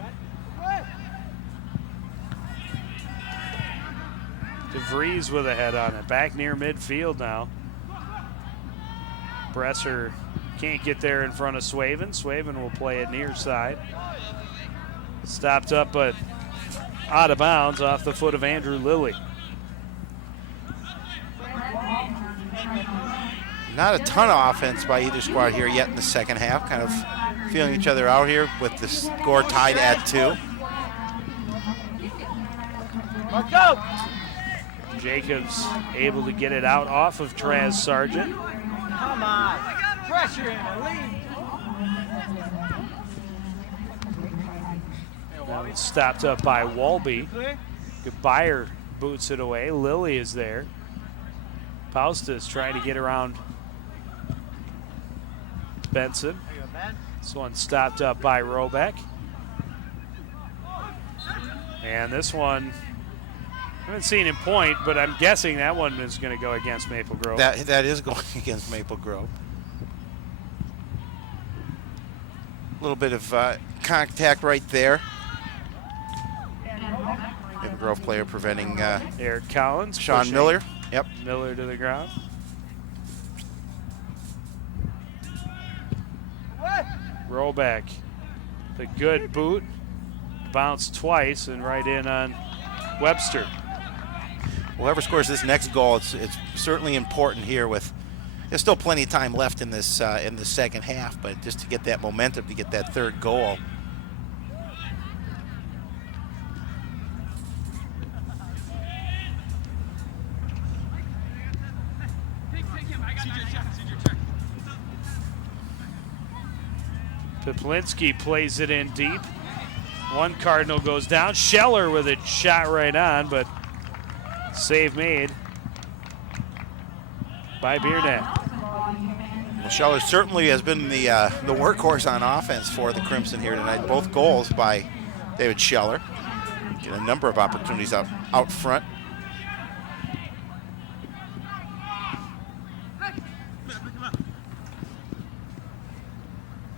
DeVries with a head on it. Back near midfield now. Bresser can't get there in front of Swaven. Swaven will play it near side. Stopped up but out of bounds off the foot of Andrew Lilly. Not a ton of offense by either squad here yet in the second half. Kind of feeling each other out here with the score tied at 2. Mark out. Jacobs able to get it out off of Traz Sargent. Come on. Pressure in, lead. Now it's stopped up by Walby. Gebayer boots it away. Lilly is there. Paustus trying to get around Benson. This one stopped up by Robeck. And this one, I haven't seen him point, but I'm guessing that one is going to go against Maple Grove. That is going against Maple Grove. A little bit of contact right there. Maple Grove player preventing Eric Collins. Sean Miller. Yep. Miller to the ground. Rollback. The good boot. Bounced twice and right in on Webster. Whoever scores this next goal, it's certainly important here. With there's still plenty of time left in this second half, but just to get that momentum to get that third goal. Piplinski plays it in deep. One Cardinal goes down. Scheller with a shot right on, but save made by Biernet. Well, Scheller certainly has been the workhorse on offense for the Crimson here tonight. Both goals by David Scheller. Get a number of opportunities out front.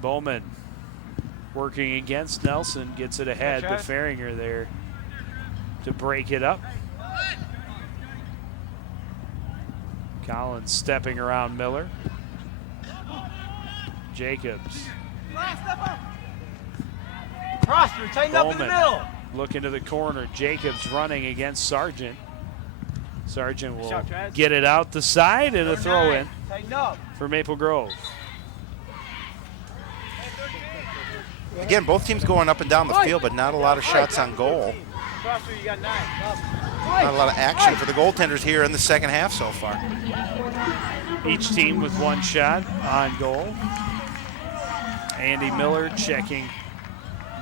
Bowman working against Nelson, gets it ahead, but Faringer there to break it up. Collins stepping around Miller. Jacobs. Prosper, tighten up in the middle. Looking to the corner. Jacobs running against Sargent. Sargent will get it out the side and a throw in for Maple Grove. Again, both teams going up and down the field, but not a lot of shots on goal. Not a lot of action for the goaltenders here in the second half so far. Each team with one shot on goal. Andy Miller checking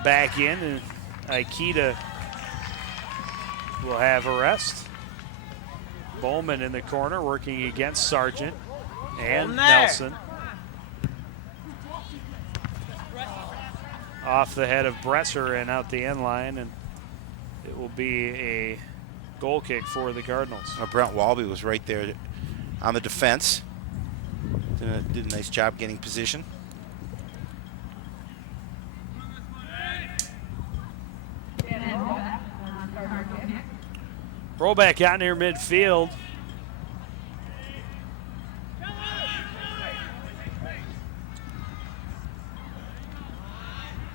back in, and Aikita will have a rest. Bowman in the corner working against Sargent and Nelson. Off the head of Bresser and out the end line, and it will be a goal kick for the Cardinals. Brent Walby was right there on the defense. Did a nice job getting position. Rollback out near midfield.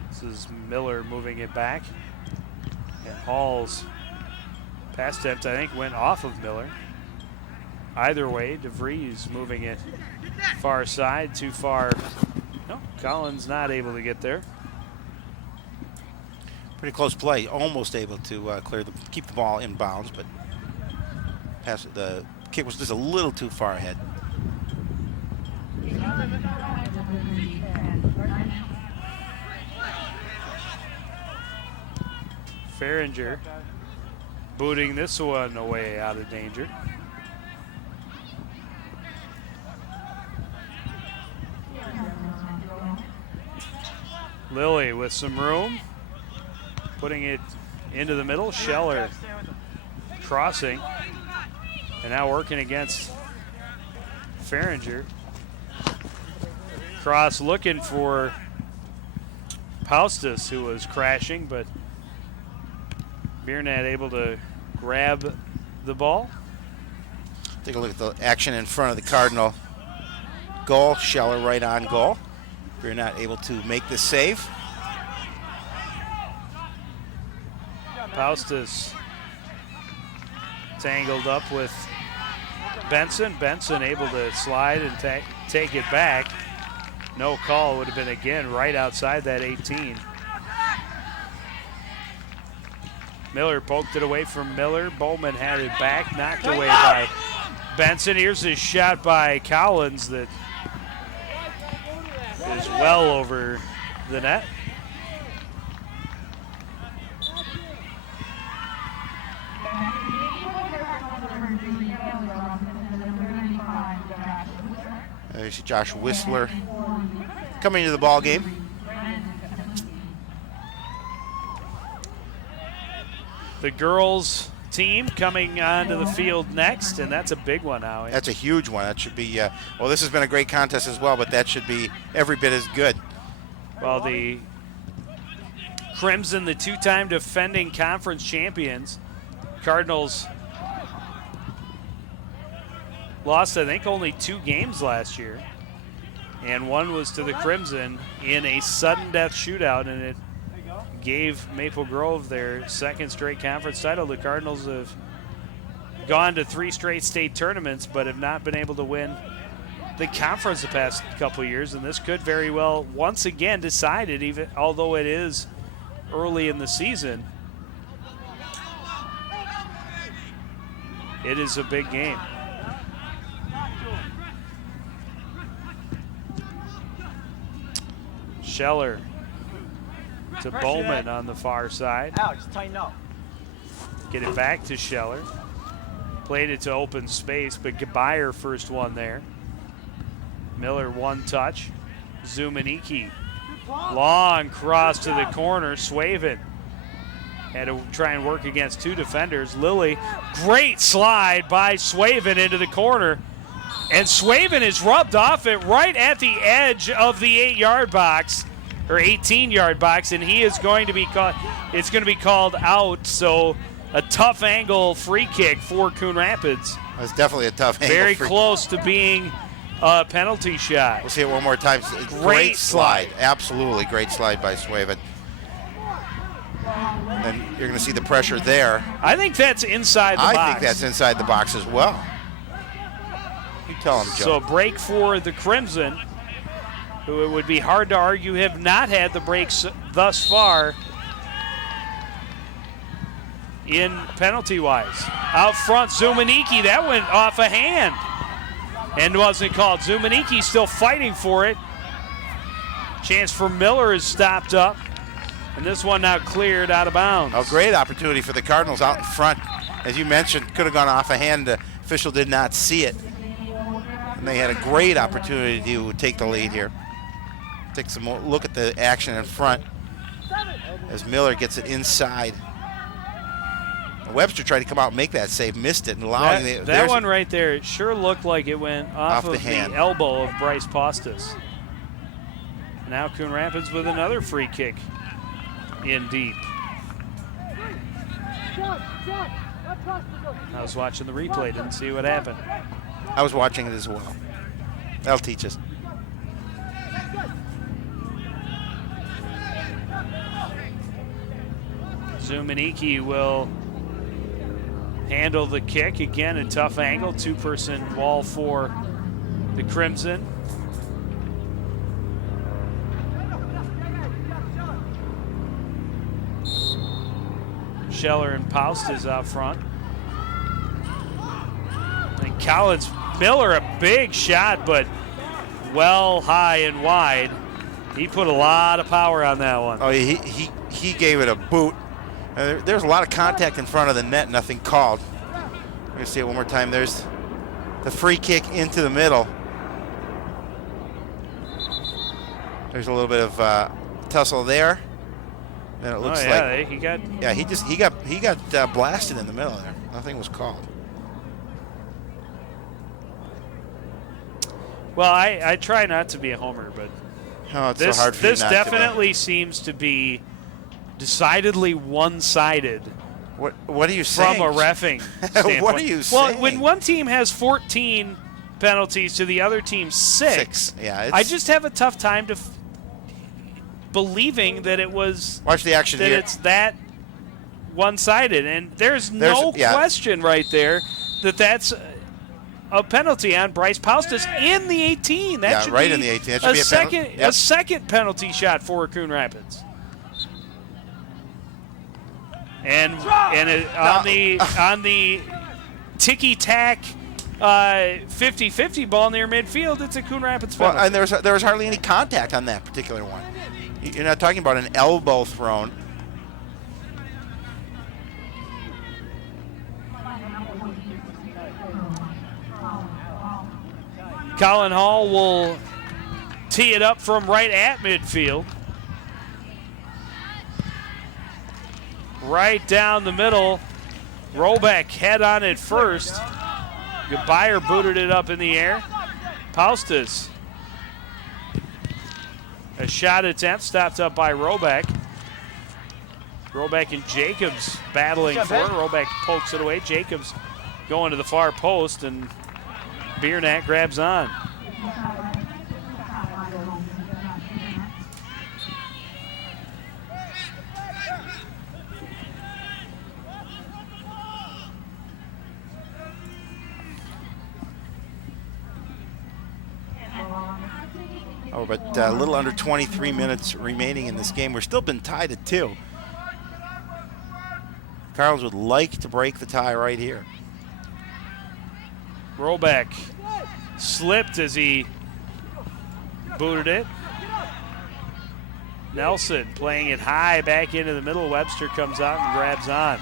This is Miller moving it back. And Hall's pass attempt, I think, went off of Miller. Either way, DeVries moving it far side, too far. No, Collins not able to get there. Pretty close play, almost able to keep the ball in bounds, but the kick was just a little too far ahead. Farringer booting this one away out of danger. Lilly with some room, putting it into the middle. Scheller crossing, and now working against Farringer. Cross looking for Paustas, who was crashing, but Biernatt able to grab the ball. Take a look at the action in front of the Cardinal goal. Scheller right on goal. Biernatt able to make the save. Paustas tangled up with Benson. Benson able to slide and take it back. No call. Would have been again right outside that 18. Miller poked it away from Miller. Bowman had it back, knocked away by Benson. Here's his shot by Collins that is well over the net. There's Josh Whistler coming into the ball game. The girls team coming onto the field next, and that's a big one, Howie. That's a huge one. That should be, well, this has been a great contest as well, but that should be every bit as good. Well, the Crimson, the two-time defending conference champions, Cardinals lost, I think, only 2 games last year, and one was to the Crimson in a sudden death shootout, and it gave Maple Grove their second straight conference title. The Cardinals have gone to 3 straight state tournaments, but have not been able to win the conference the past couple of years, and this could very well once again decide it, even although it is early in the season. It is a big game. Scheller to Bowman on the far side. Alex, tighten up. Get it back to Scheller. Played it to open space, but Gebayer first one there. Miller one touch. Zumaniki. Long cross to the corner. Swaven had to try and work against 2 defenders. Lilly, great slide by Swaven into the corner. And Swaven is rubbed off it right at the edge of the 8-yard box, or 18-yard box, and he is going to be caught. It's going to be called out, so a tough angle free kick for Coon Rapids. That's definitely a tough angle. Very close to being a penalty shot. We'll see it one more time. Great slide. Absolutely great slide by Swaven. And you're going to see the pressure there. I think that's inside the box. I think that's inside the box as well. You tell him, Joe. So a break for the Crimson, who it would be hard to argue have not had the breaks thus far in penalty-wise. Out front, Zumaniki, that went off a hand and wasn't called. Zumaniki still fighting for it. Chance for Miller is stopped up, and this one now cleared out of bounds. A great opportunity for the Cardinals out in front. as you mentioned, could have gone off a hand. The official did not see it. And they had a great opportunity to take the lead here. Take some more look at the action in front as Miller gets it inside. Webster tried to come out and make that save, missed it, and allowing that one right there, it sure looked like it went off of the elbow of Bryce Postas. Now Coon Rapids with another free kick in deep. I was watching the replay, didn't see what happened. I was watching it as well. That'll teach us. Zumaniki will handle the kick. Again, a tough angle, two-person wall for the Crimson. Scheller and Paust is out front. And Collins Miller, a big shot, but well high and wide. He put a lot of power on that one. Oh, he gave it a boot. There's a lot of contact in front of the net, nothing called. We're going to see it one more time. There's the free kick into the middle. There's a little bit of tussle there. Then it looks like he got blasted in the middle there. Nothing was called. Well, I try not to be a homer, but it's so hard for you not to be. This definitely seems to be decidedly one-sided. What are you saying? From a reffing standpoint. What are you saying? Well, when one team has 14 penalties to the other team's 6, yeah, I just have a tough time to believing that it was. Watch the action that here. It's that one-sided, and there's no question right there that that's a penalty on Bryce Paustas in the 18. That should right be in the 18. That should be a second penalty shot for Coon Rapids. And on the ticky-tack 50-50 ball near midfield, it's a Coon Rapids penalty. Well, and there was hardly any contact on that particular one. You're not talking about an elbow thrown. Colin Hall will tee it up from right at midfield. Right down the middle. Robeck head on it first. Gebeyer booted it up in the air. Paustas. A shot attempt stopped up by Robeck. Robeck and Jacobs battling for it. Robeck pokes it away. Jacobs going to the far post, and Biernat grabs on. Oh, but a little under 23 minutes remaining in this game. We're still been tied at 2. Carls would like to break the tie right here. Robeck slipped as he booted it. Nelson playing it high back into the middle. Webster comes out and grabs on.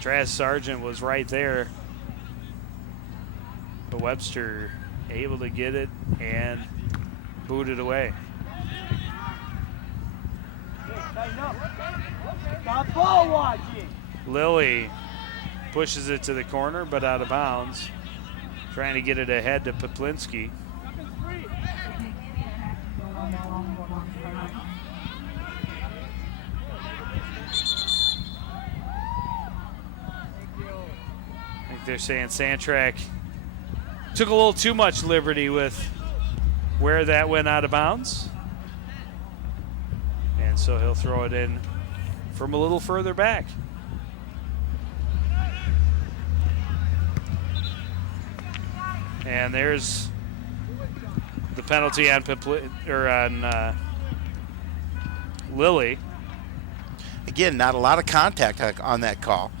Traz Sargent was right there, but Webster able to get it and boot it away. Lilly pushes it to the corner, but out of bounds. Trying to get it ahead to Poplinski. I think they're saying Sandtrack took a little too much liberty with where that went out of bounds. And so he'll throw it in from a little further back. And there's the penalty on Lilly. Again, not a lot of contact on that call.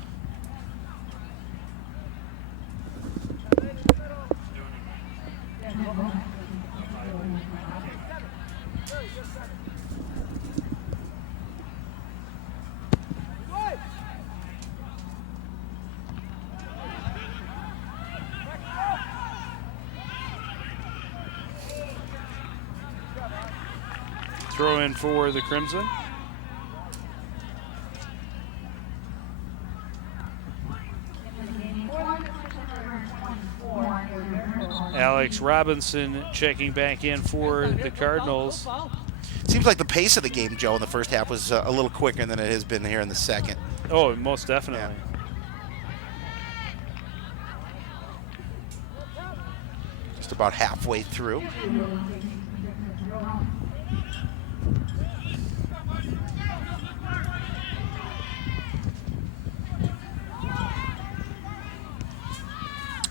Throw in for the Crimson. Alex Robinson checking back in for the Cardinals. Seems like the pace of the game, Joe, in the first half was a little quicker than it has been here in the second. Oh, most definitely. Yeah. Just about halfway through.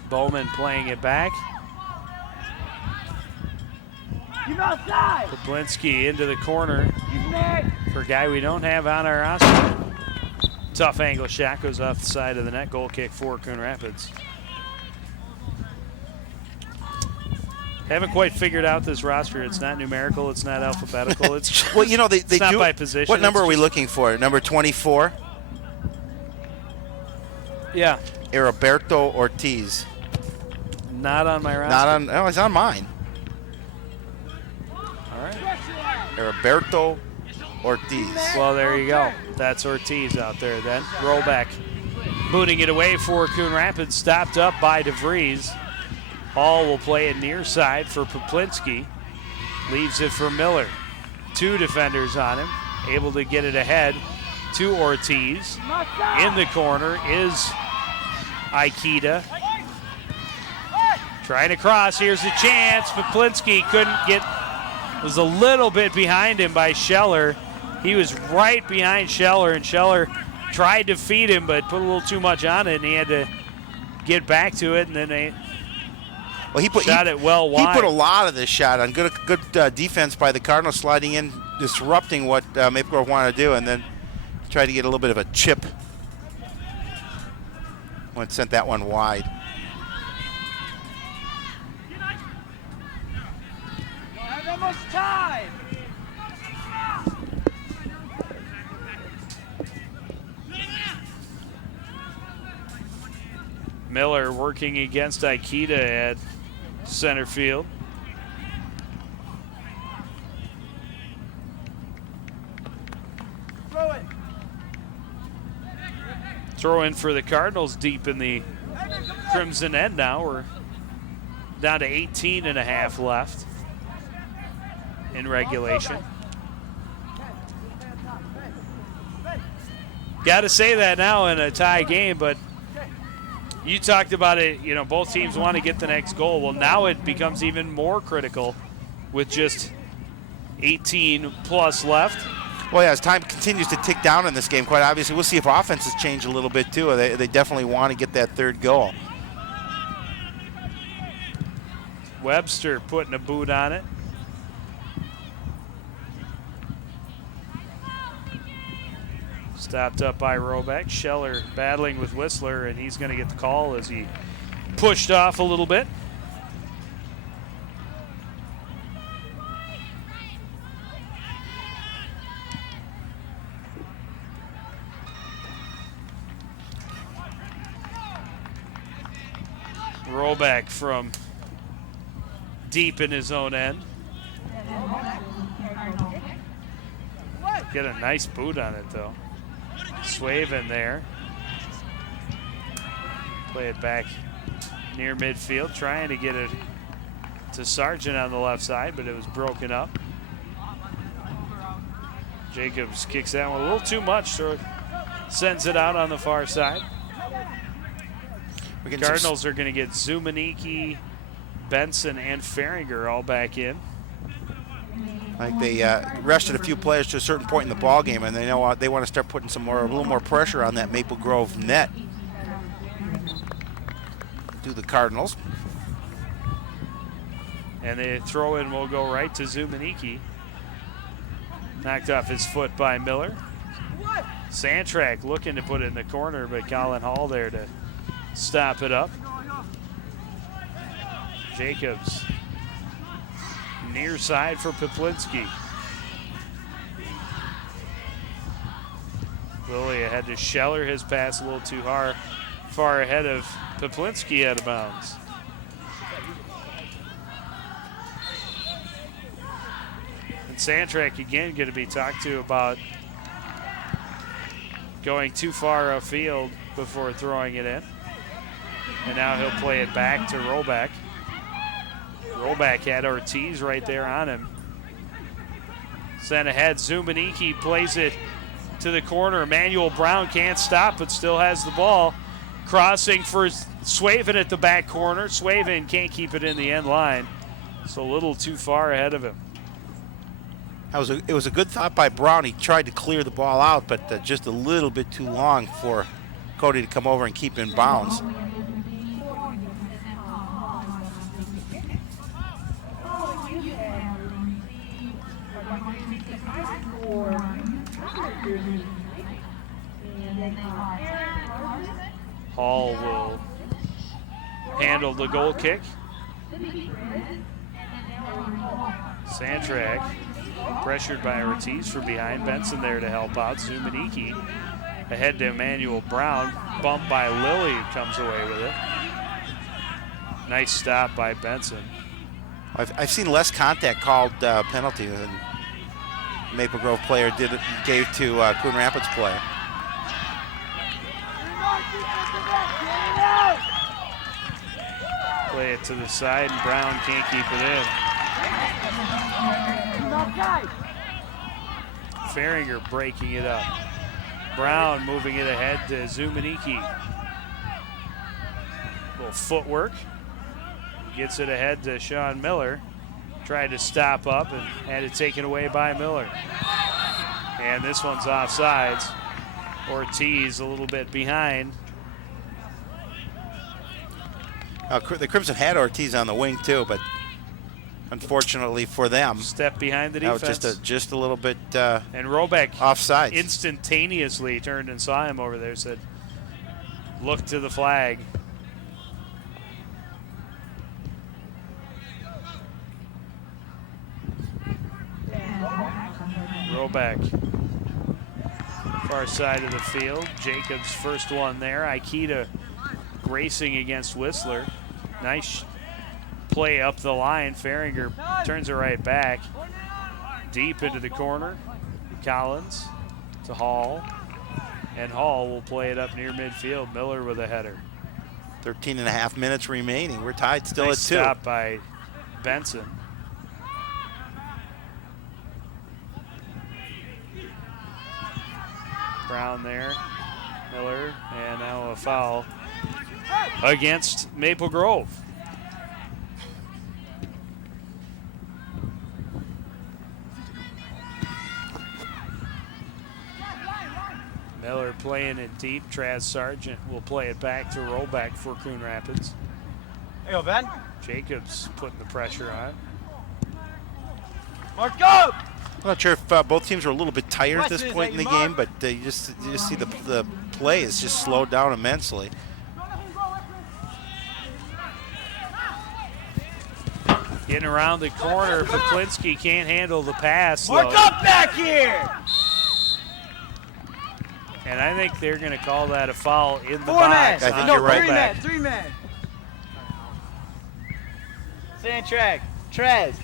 Bowman playing it back. Keep outside. Poplinski into the corner Keep neck. for a guy we don't have on our roster. Tough angle shot goes off the side of the net. Goal kick for Coon Rapids. Haven't quite figured out this roster. It's not numerical. It's not alphabetical. It's Well, you know, they it's not do. by position. What number It's are we just- looking for? Number 24? Yeah, Heriberto Ortiz. not on my roster. Not on, no, it's on mine. All right. Heriberto Ortiz. Well, there you go. That's Ortiz out there then. Rollback. Booting it away for Coon Rapids. Stopped up by DeVries. Hall will play it near side for Poplinski. Leaves it for Miller. Two defenders on him. Able to get it ahead to Ortiz. In the corner is Aikida. Trying to cross. Here's a chance. Poplinski couldn't get, was a little bit behind him by Scheller. He was right behind Scheller, and Scheller tried to feed him, but put a little too much on it, and he had to get back to it, and then they shot it well wide. He put a lot of this shot on. Good defense by the Cardinals, sliding in, disrupting what Maple Grove wanted to do, and then tried to get a little bit of a chip when it sent that one wide. Don't have that much time. Miller working against Aikida at center field. Throw it. Throw in for the Cardinals deep in the Crimson end now. We're down to 18 and a half left in regulation. Got to say that now in a tie game, but you talked about it, you know, both teams want to get the next goal. Well, now it becomes even more critical with just 18 plus left. Well, yeah, as time continues to tick down in this game, quite obviously, we'll see if offenses change a little bit too. They definitely want to get that third goal. Webster putting a boot on it. Stopped up by Robeck. Scheller battling with Whistler, and he's going to get the call as he pushed off a little bit. Rollback from deep in his own end. Get a nice boot on it, though. Swaven there. Play it back near midfield, trying to get it to Sargent on the left side, but it was broken up. Jacobs kicks that one a little too much, so sends it out on the far side. Cardinals are going to get Zumaniki, Benson, and Feringer all back in. Like they rested a few players to a certain point in the ball game, and they know they want to start putting a little more pressure on that Maple Grove net. Do the Cardinals. And the throw-in will go right to Zumaniki. Knocked off his foot by Miller. Sandtrack looking to put it in the corner, but Colin Hall there to stop it up. Jacobs near side for Poplinski. Willie ahead to Scheller. His pass a little too far ahead of Poplinski out of bounds. And Sandtrack again going to be talked to about going too far afield before throwing it in. And now he'll play it back to Rollback. Rollback had Ortiz right there on him. Sent ahead, Zumaniki plays it to the corner. Emmanuel Brown can't stop, but still has the ball. Crossing for Swaven at the back corner. Swaven can't keep it in the end line. It's a little too far ahead of him. It was a good thought by Brown. He tried to clear the ball out, but just a little bit too long for Cody to come over and keep in bounds. Hall will handle the goal kick. Sandtrack pressured by Ortiz from behind. Benson there to help out. Zumaniki ahead to Emmanuel Brown. Bumped by Lilly, comes away with it. Nice stop by Benson. I've seen less contact called penalty than Maple Grove player gave to Coon Rapids player. Play it to the side, and Brown can't keep it in. Fahringer breaking it up. Brown moving it ahead to Zumaniki. Little footwork. Gets it ahead to Sean Miller. Tried to stop up and had it taken away by Miller. And this one's offsides. Ortiz a little bit behind. The Crimson had Ortiz on the wing too, but unfortunately for them, step behind the defense. That was just a little bit and Robeck offside. Instantaneously turned and saw him over there. Said, "Look to the flag." Robeck, far side of the field. Jacobs first one there. Aikida racing against Whistler. Nice play up the line. Fahringer turns it right back. Deep into the corner. Collins to Hall. And Hall will play it up near midfield. Miller with a header. 13 and a half minutes remaining. We're tied still nice at 2. Stop by Benson. Brown there. Miller. And now a foul against Maple Grove. Miller playing it deep. Traz Sargent will play it back to Rollback for Coon Rapids. There you go, Ben. Jacobs putting the pressure on. Mark up! I'm not sure if both teams are a little bit tired at this point in the game, but you just see the play is just slowed down immensely. Getting around the corner, Puklinski can't handle the pass. Mark up back here! And I think they're going to call that a foul in the 4 box. men. I think you're right. 3 men. Sandtrack, Trez,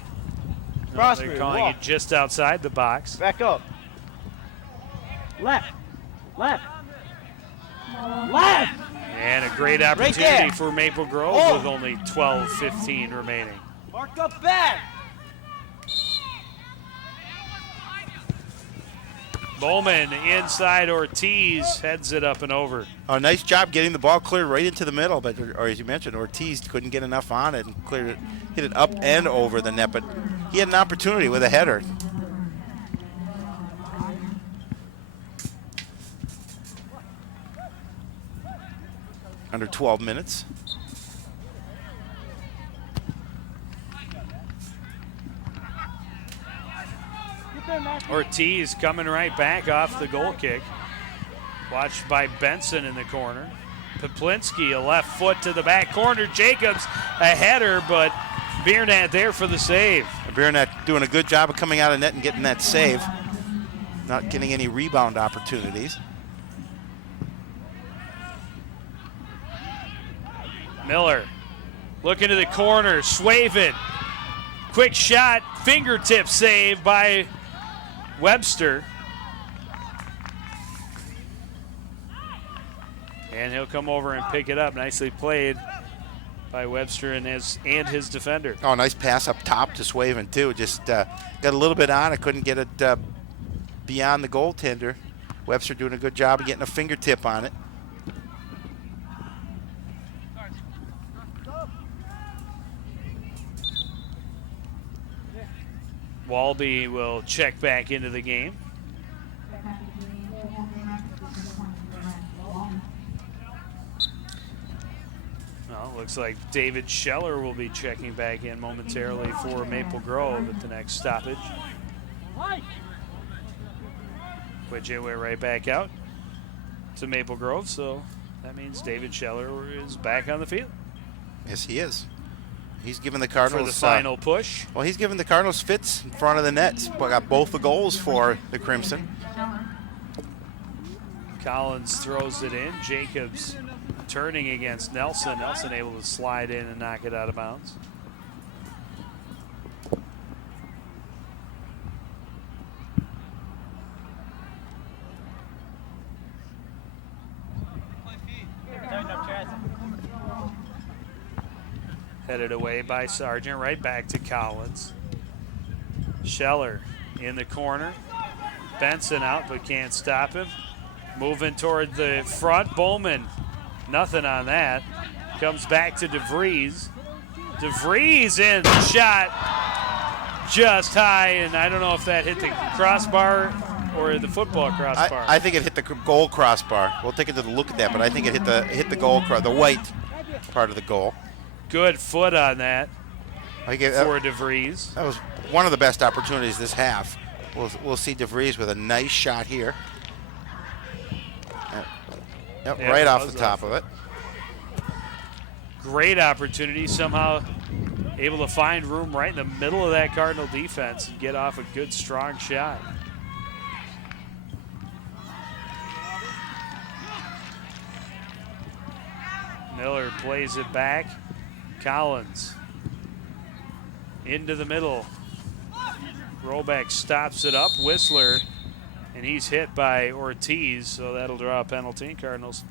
Prosper, They're calling walk. it just outside the box. Back up. Left. Left. Left! And a great opportunity there. for Maple Grove Oh. with only 12:15 remaining. Mark up back! Bowman inside Ortiz, heads it up and over. Oh, nice job getting the ball cleared right into the middle, but or as you mentioned, Ortiz couldn't get enough on it and cleared it, hit it up and over the net, but he had an opportunity with a header. Under 12 minutes. Ortiz coming right back off the goal kick. Watched by Benson in the corner. Puklinski, a left foot to the back corner. Jacobs, a header, but Biernat there for the save. Biernat doing a good job of coming out of net and getting that save. Not getting any rebound opportunities. Miller looking to the corner. Swaven. Quick shot fingertip save by Webster. And he'll come over and pick it up. Nicely played by Webster and his defender. Oh, nice pass up top to Swaven, too. Just got a little bit on it. Couldn't get it beyond the goaltender. Webster doing a good job of getting a fingertip on it. Walby will check back into the game. Well, looks like David Scheller will be checking back in momentarily for Maple Grove at the next stoppage. Quidje went right back out to Maple Grove, so that means David Scheller is back on the field. Yes, he is. He's given the Cardinals for the final push. Well, he's given the Cardinals fits in front of the net. He's got both the goals for the Crimson. Collins throws it in. Jacobs turning against Nelson. Nelson able to slide in and knock it out of bounds. Headed away by Sargent, right back to Collins. Scheller in the corner. Benson out, but can't stop him. Moving toward the front. Bowman, nothing on that. Comes back to DeVries. DeVries in, shot just high, and I don't know if that hit the crossbar or the football crossbar. I think it hit the goal crossbar. We'll take a look at that, but I think it hit the goal the white part of the goal. Good foot on that for DeVries. That was one of the best opportunities this half. We'll see DeVries with a nice shot here. Yep, yeah, right off the top of it. Great opportunity. Somehow able to find room right in the middle of that Cardinal defense and get off a good, strong shot. Miller plays it back. Collins into the middle. Rollback stops it up. Whistler, and he's hit by Ortiz, so that'll draw a penalty. Cardinals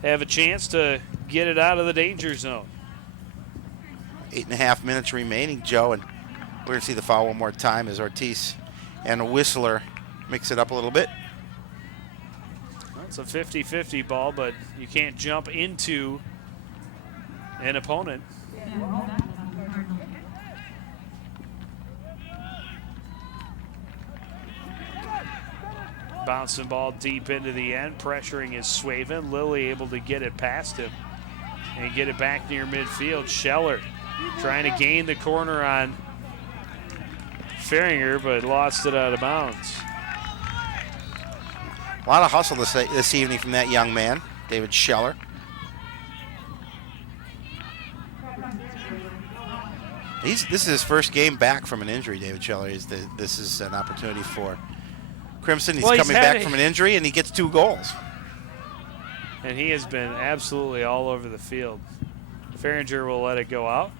have a chance to get it out of the danger zone. 8.5 minutes remaining, Joe, and we're going to see the foul one more time as Ortiz and Whistler mix it up a little bit. Well, it's a 50-50 ball, but you can't jump into an opponent. Bouncing ball deep into the end, pressuring is Swaven. Lilly able to get it past him and get it back near midfield. Scheller trying to gain the corner on Faringer, but lost it out of bounds. A lot of hustle this evening from that young man, David Scheller. This is his first game back from an injury, David Scheller. This is an opportunity for Crimson. He's coming back from an injury, and he gets 2 goals. And he has been absolutely all over the field. Faringer will let it go out.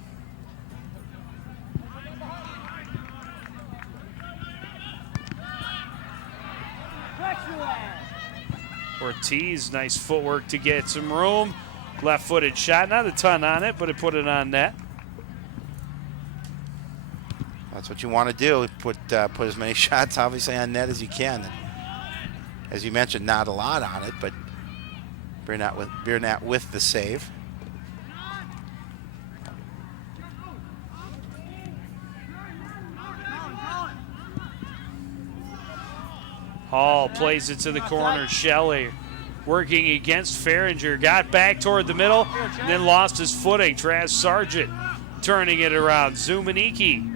Ortiz, nice footwork to get some room. Left-footed shot, not a ton on it, but it put it on net. That's what you want to do. Put as many shots, obviously, on net as you can. And as you mentioned, not a lot on it, but Biernat with the save. Hall plays it to the corner. Shelley working against Faringer. Got back toward the middle, and then lost his footing. Traz Sargent turning it around. Zumaniki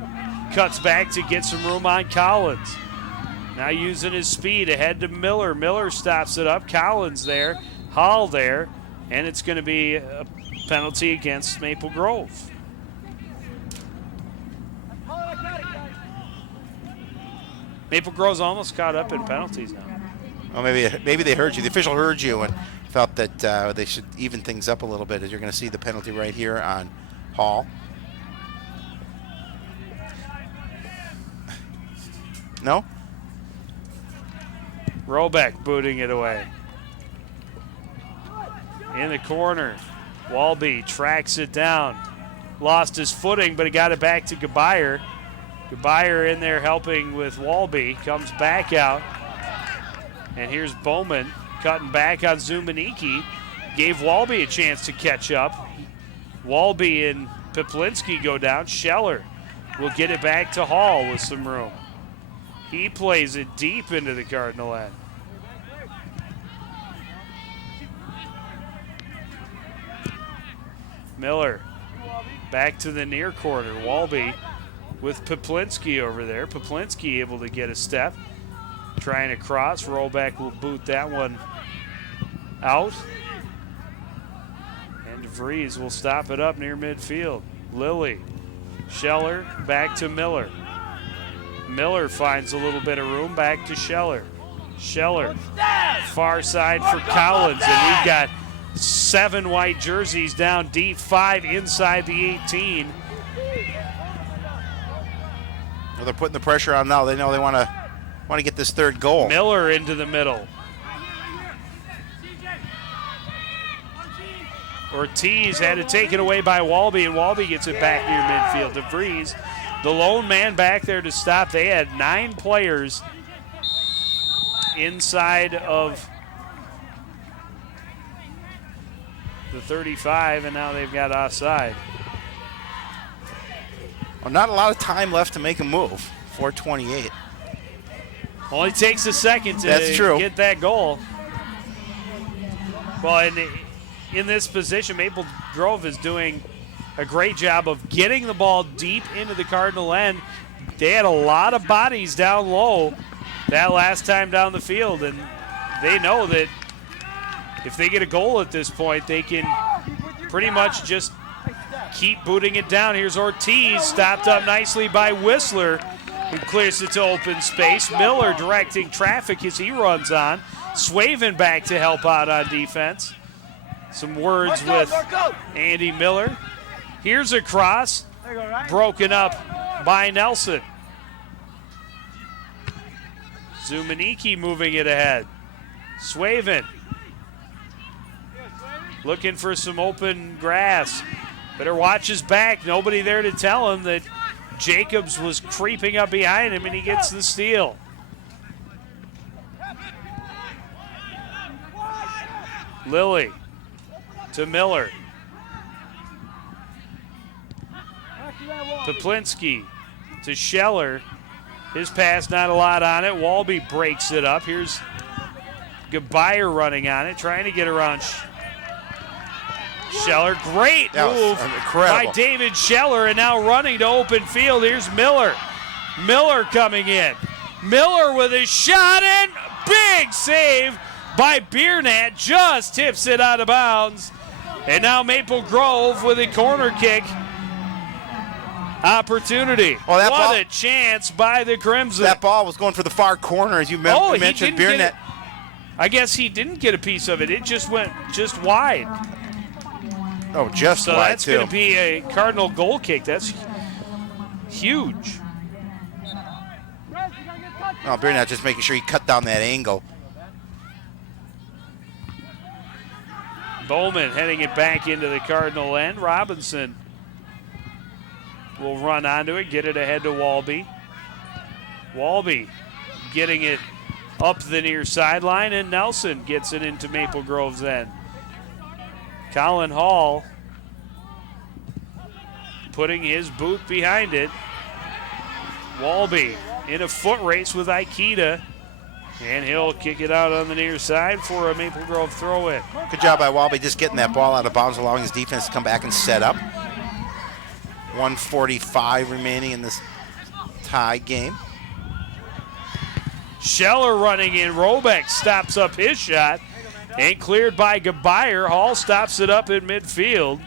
cuts back to get some room on Collins. Now using his speed ahead to Miller. Miller stops it up. Collins there. Hall there. And it's going to be a penalty against Maple Grove. Maple Grove's almost caught up in penalties now. Well, maybe they heard you. The official heard you and felt that they should even things up a little bit, as you're going to see the penalty right here on Hall. No? Robeck booting it away. In the corner, Walby tracks it down. Lost his footing, but he got it back to Gebayer. Gebayer in there helping with Walby, comes back out. And here's Bowman cutting back on Zumaniki. Gave Walby a chance to catch up. Walby and Piplinski go down. Scheller will get it back to Hall with some room. He plays it deep into the Cardinal end. Miller back to the near corner. Walby with Piplinski over there. Piplinski able to get a step. Trying to cross. Rollback will boot that one out. And DeVries will stop it up near midfield. Lilly. Scheller back to Miller. Miller finds a little bit of room, back to Scheller. Scheller, far side for Collins, and we've got 7 white jerseys down deep, 5 inside the 18. Well, they're putting the pressure on now. They know they want to get this third goal. Miller into the middle. Ortiz had it taken away by Walby, and Walby gets it back near midfield. DeVries, the lone man back there to stop. They had 9 players inside of the 35, and now they've got offside. Well, not a lot of time left to make a move. 4:28. Only takes a second to That's true. get that goal. Well, in this position, Maple Grove is doing a great job of getting the ball deep into the Cardinal end. They had a lot of bodies down low that last time down the field, and they know that if they get a goal at this point, they can pretty much just keep booting it down. Here's Ortiz, stopped up nicely by Whistler, who clears it to open space. Miller directing traffic as he runs on. Swaven back to help out on defense. Some words with Andy Miller. Here's a cross, broken up by Nelson. Zumaniki moving it ahead. Swaven looking for some open grass. Better watch his back. Nobody there to tell him that Jacobs was creeping up behind him, and he gets the steal. Lilly to Miller. Piplinski to Scheller. His pass, not a lot on it. Walby breaks it up. Here's Gebayer running on it, trying to get around Scheller. Great move by David Scheller, and now running to open field. Here's Miller. Miller coming in. Miller with a shot, and big save by Biernat. Just tips it out of bounds. And now Maple Grove with a corner kick opportunity. What a chance by the Crimson. That ball was going for the far corner, as you mentioned. Biernat. I guess he didn't get a piece of it. It just went just wide. Oh, just so wide, that's going to be a Cardinal goal kick. That's huge. Oh, Biernat just making sure he cut down that angle. Bowman heading it back into the Cardinal end. Robinson will run onto it, get it ahead to Walby. Walby getting it up the near sideline, and Nelson gets it into Maple Grove's end. Colin Hall putting his boot behind it. Walby in a foot race with Aikida, and he'll kick it out on the near side for a Maple Grove throw-in. Good job by Walby just getting that ball out of bounds, allowing his defense to come back and set up. 1:45 remaining in this tie game. Scheller running in. Robeck stops up his shot and cleared by Gebayer. Hall stops it up in midfield.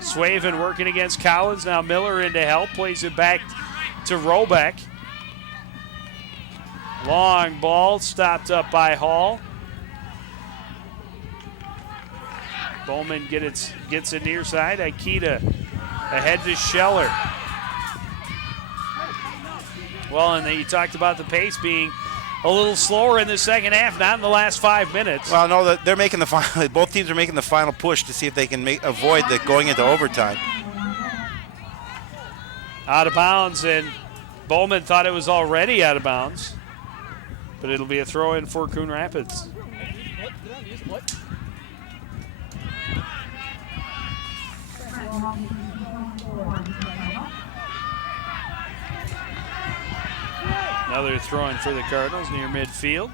Swaven working against Collins. Now Miller in to help. Plays it back to Robeck. Long ball stopped up by Hall. Bowman gets it near side. Aikida ahead to Scheller. Well, and you talked about the pace being a little slower in the second half, not in the last 5 minutes. Well, no, they're making the final. Both teams are making the final push to see if they can avoid going into overtime. Out of bounds, and Bowman thought it was already out of bounds, but it'll be a throw-in for Coon Rapids. Another throw-in for the Cardinals near midfield.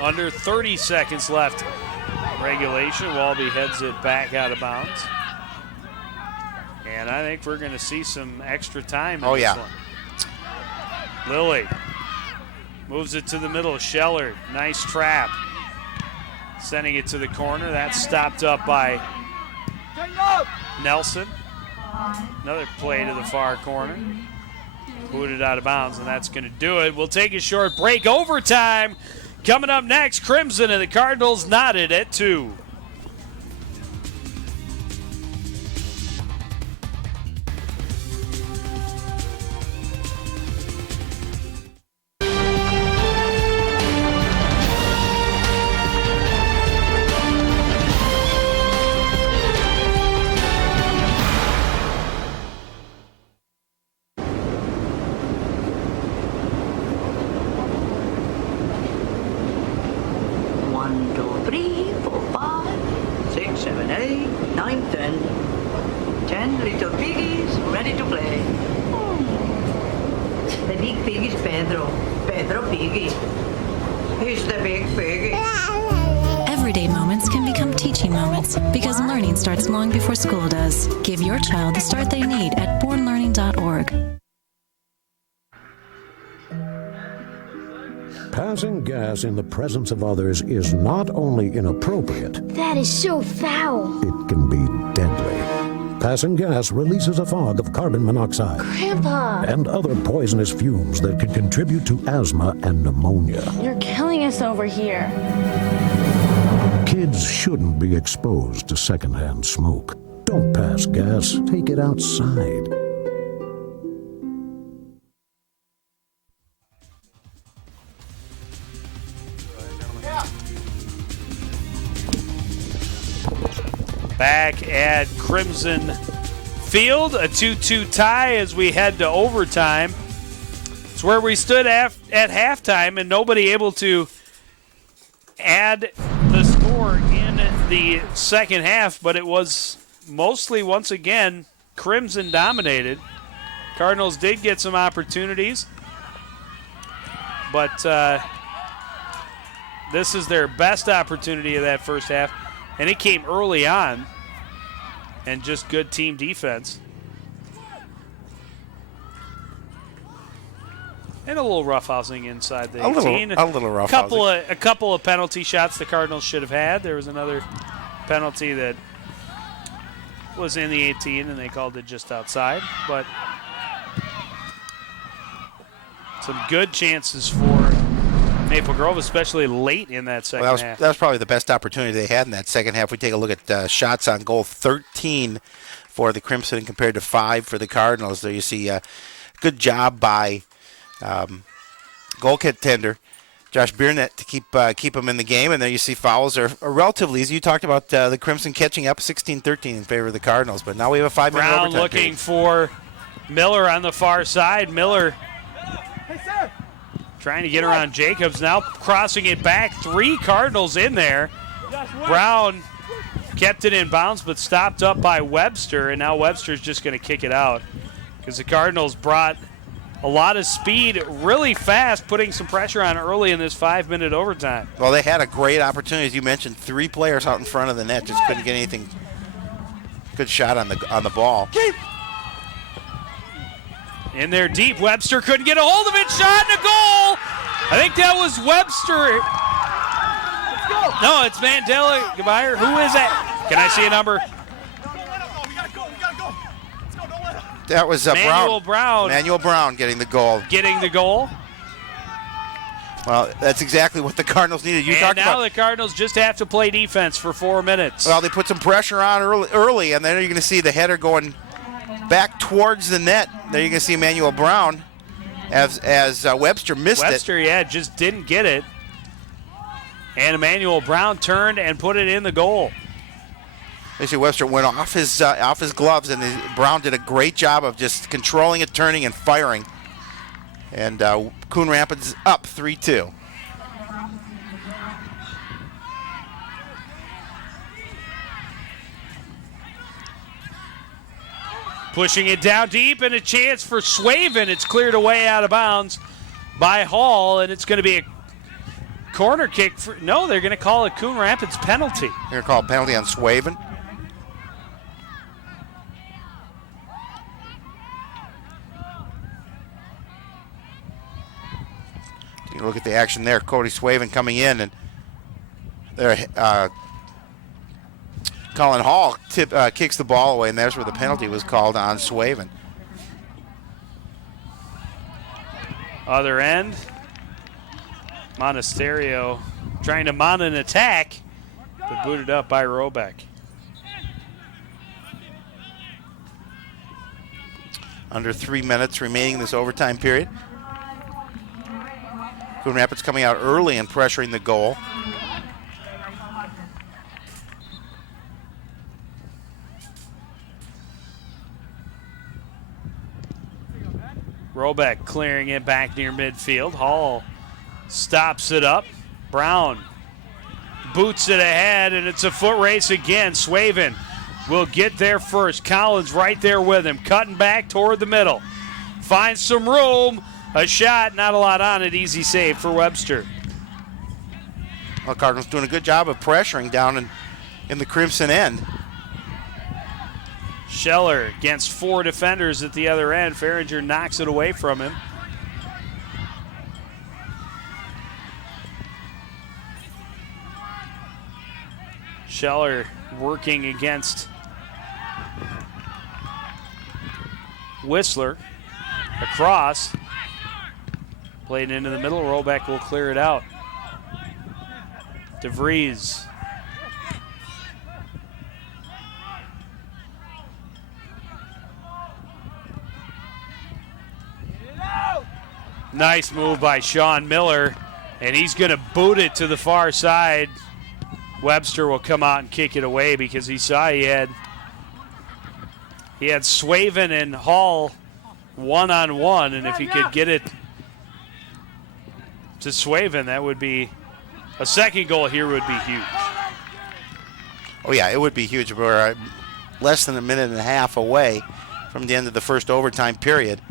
Under 30 seconds left. Regulation. Walby heads it back out of bounds. And I think we're going to see some extra time in this one. Lilly moves it to the middle. Scheller, nice trap. Sending it to the corner. That's stopped up by Nelson. Another play to the far corner. Booted out of bounds, and that's going to do it. We'll take a short break. Overtime coming up next. Crimson and the Cardinals knotted at 2. Everyday moments can become teaching moments because learning starts long before school does. Give your child the start they need at bornlearning.org. Passing gas in the presence of others is not only inappropriate, that is so foul. It can be deadly. Passing gas releases a fog of carbon monoxide Grandpa! And other poisonous fumes that could contribute to asthma and pneumonia. You're killing us over here. Kids shouldn't be exposed to secondhand smoke. Don't pass gas. Take it outside. Back at Crimson Field, a 2-2 tie as we head to overtime. It's where we stood at halftime and nobody able to add the score in the second half, but it was mostly, once again, Crimson dominated. Cardinals did get some opportunities, but this is their best opportunity of that first half. And it came early on, and just good team defense. And a little roughhousing inside the 18. A little roughhousing. A couple of penalty shots the Cardinals should have had. There was another penalty that was in the 18, and they called it just outside. But some good chances for Maple Grove, especially late in that second half. That was probably the best opportunity they had in that second half. We take a look at shots on goal, 13 for the Crimson compared to 5 for the Cardinals. There you see a good job by goaltender Josh Biernet to keep them in the game. And there you see fouls are relatively easy. You talked about the Crimson catching up 16-13 in favor of the Cardinals, but now we have a 5-minute overtime Brown looking period. for Miller on the far side. Miller trying to get around Jacobs, now crossing it back. 3 Cardinals in there. Brown kept it in bounds but stopped up by Webster, and now Webster's just going to kick it out because the Cardinals brought a lot of speed really fast, putting some pressure on early in this 5-minute overtime. Well, they had a great opportunity. As you mentioned, 3 players out in front of the net, just couldn't get anything. Good shot on the ball. In there deep, Webster couldn't get a hold of it, shot and a goal! I think that was Webster. No, it's Mandela Gabayer. Who is that? Can I see a number? That was Manuel Brown. Manuel Brown getting the goal. Getting the goal. Well, that's exactly what the Cardinals needed. You And talked now about. the Cardinals just have to play defense for 4 minutes. Well, they put some pressure on early, and then you're going to see the header going back towards the net. There you're going to see Emmanuel Brown as Webster missed it. Webster, yeah, just didn't get it. And Emmanuel Brown turned and put it in the goal. Basically, Webster went off his gloves, and Brown did a great job of just controlling it, turning, and firing. And Coon Rapids up 3-2. Pushing it down deep, and a chance for Swaven. It's cleared away out of bounds by Hall, and it's going to be a corner kick. No, they're going to call a Coon Rapids penalty. They're going to call a penalty on Swaven. You look at the action there. Cody Swaven coming in, and there, Colin Hall kicks the ball away, and there's where the penalty was called on Swaven. Other end, Monasterio trying to mount an attack, but booted up by Robeck. Under 3 minutes remaining in this overtime period. Coon Rapids coming out early and pressuring the goal. Robeck clearing it back near midfield. Hall stops it up. Brown boots it ahead, and it's a foot race again. Swaven will get there first. Collins right there with him, cutting back toward the middle. Finds some room. A shot, not a lot on it. Easy save for Webster. Well, Cardinals doing a good job of pressuring down in the Crimson end. Scheller against 4 defenders at the other end. Farringer knocks it away from him. Scheller working against Whistler. Across. Played into the middle. Rollback will clear it out. DeVries. Nice move by Sean Miller, and he's going to boot it to the far side. Webster will come out and kick it away because he saw he had Swaven and Hall one-on-one, and if he could get it to Swaven, that would be a second goal here would be huge. Oh, yeah, it would be huge. We're less than a minute and a half away from the end of the first overtime period.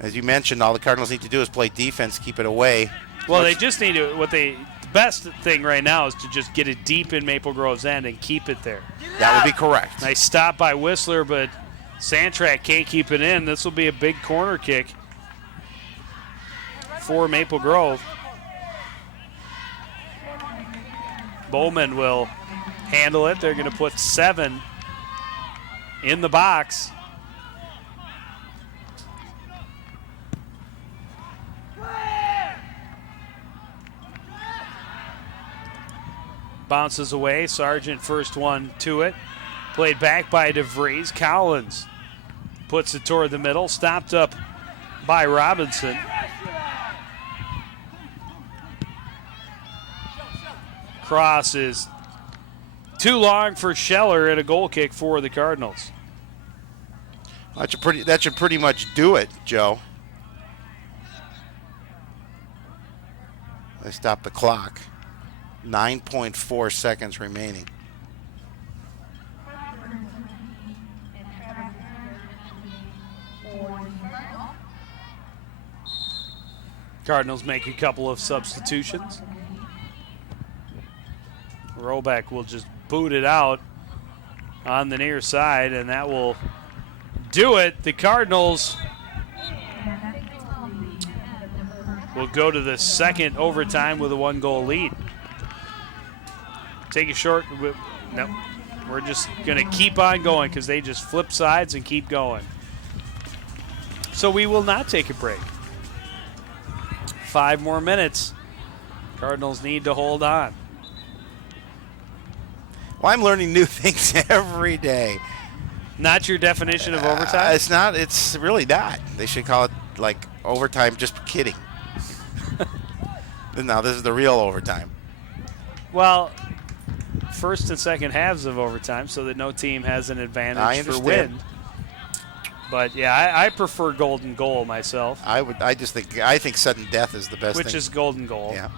As you mentioned, all the Cardinals need to do is play defense, keep it away. Well, they just need to, the best thing right now is to just get it deep in Maple Grove's end and keep it there. That would be correct. Nice stop by Whistler, but Sandtrack can't keep it in. This will be a big corner kick for Maple Grove. Bowman will handle it. They're going to put 7 in the box. Bounces away. Sargent first one to it. Played back by DeVries. Collins puts it toward the middle. Stopped up by Robinson. Cross is too long for Scheller, and a goal kick for the Cardinals. That should pretty much do it, Joe. They stop the clock. 9.4 seconds remaining. Cardinals make a couple of substitutions. Rollback will just boot it out on the near side, and that will do it. The Cardinals will go to the second overtime with a 1-goal lead. Take a short. No, we're just going to keep on going because they just flip sides and keep going. So we will not take a break. 5 more minutes. Cardinals need to hold on. Well, I'm learning new things every day. Not your definition of overtime? It's not. It's really not. They should call it like overtime, just kidding. Now, this is the real overtime. Well, first and second halves of overtime so that no team has an advantage for win. But, yeah, I prefer golden goal myself. I think sudden death is the best thing. Which is golden goal. Yeah.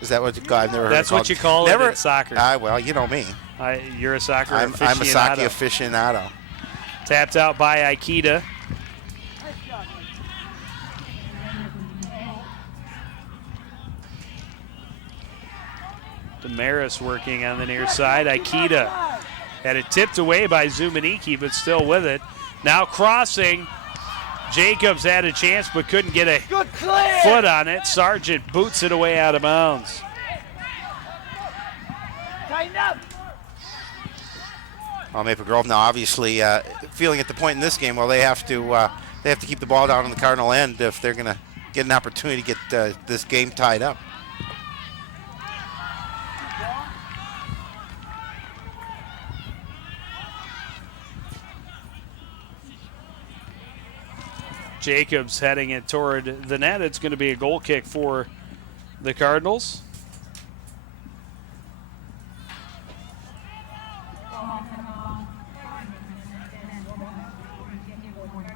Is that what you call it? I've never heard That's it what you call it in soccer. Well, you know me. You're a soccer aficionado. I'm a soccer aficionado. Tapped out by Aikida. Damaris working on the near side. Aikida had it tipped away by Zumaniki, but still with it. Now crossing. Jacobs had a chance but couldn't get a foot on it. Sargent boots it away out of bounds. Tighten up. Well, Maple Grove now obviously feeling at the point in this game, well, they have to keep the ball down on the Cardinal end if they're going to get an opportunity to get this game tied up. Jacobs heading it toward the net. It's going to be a goal kick for the Cardinals.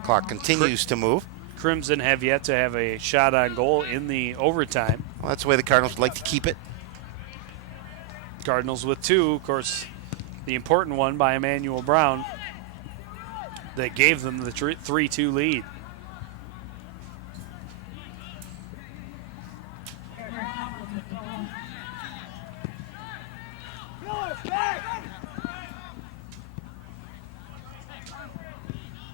Clock continues to move. Crimson have yet to have a shot on goal in the overtime. Well, that's the way the Cardinals would like to keep it. Cardinals with 2, of course, the important one by Emmanuel Brown that gave them the 3-2 lead.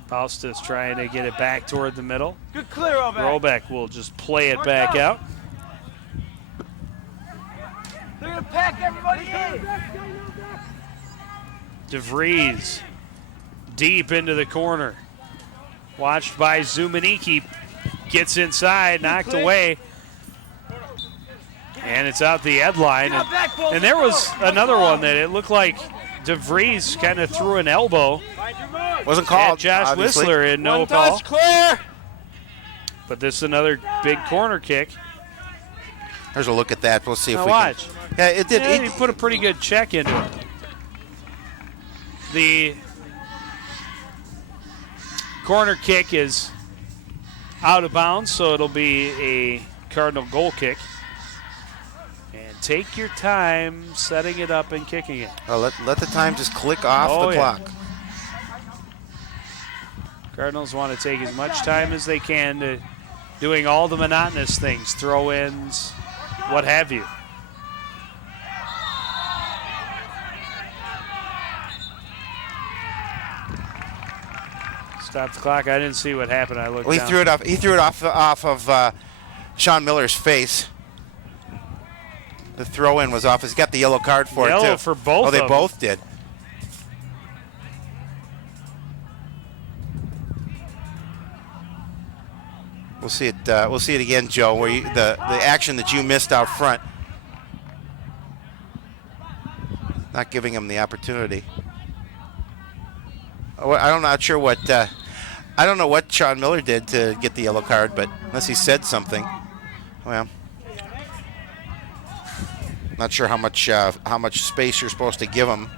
Faustus trying to get it back toward the middle. Good clear, Robeck. Robeck will just play it back out. They're going to pack everybody in. DeVries deep into the corner. Watched by Zumaniki. Gets inside, knocked away. And it's out the end line. And there was another one that it looked like DeVries kind of threw an elbow. Wasn't called. Josh obviously. Whistler in no call. Clear. But this is another big corner kick. There's a look at that. We'll see if now we watch. can. Yeah, it did. Yeah, he put a pretty good check into it. The corner kick is out of bounds, so it'll be a Cardinal goal kick. And take your time setting it up and kicking it. Well, let the time just click off the clock. Cardinals want to take as much time as they can to doing all the monotonous things, throw-ins, what have you. Stop the clock. I didn't see what happened. I looked down. He threw it off of Sean Miller's face. The throw-in was off. He's got the yellow card for it, too. Yellow for both of them. Oh, they both did. We'll see it. We'll see it again, Joe. Where the action that you missed out front, not giving him the opportunity. I'm not sure what. I don't know what Sean Miller did to get the yellow card, but unless he said something, well, not sure how much space you're supposed to give him.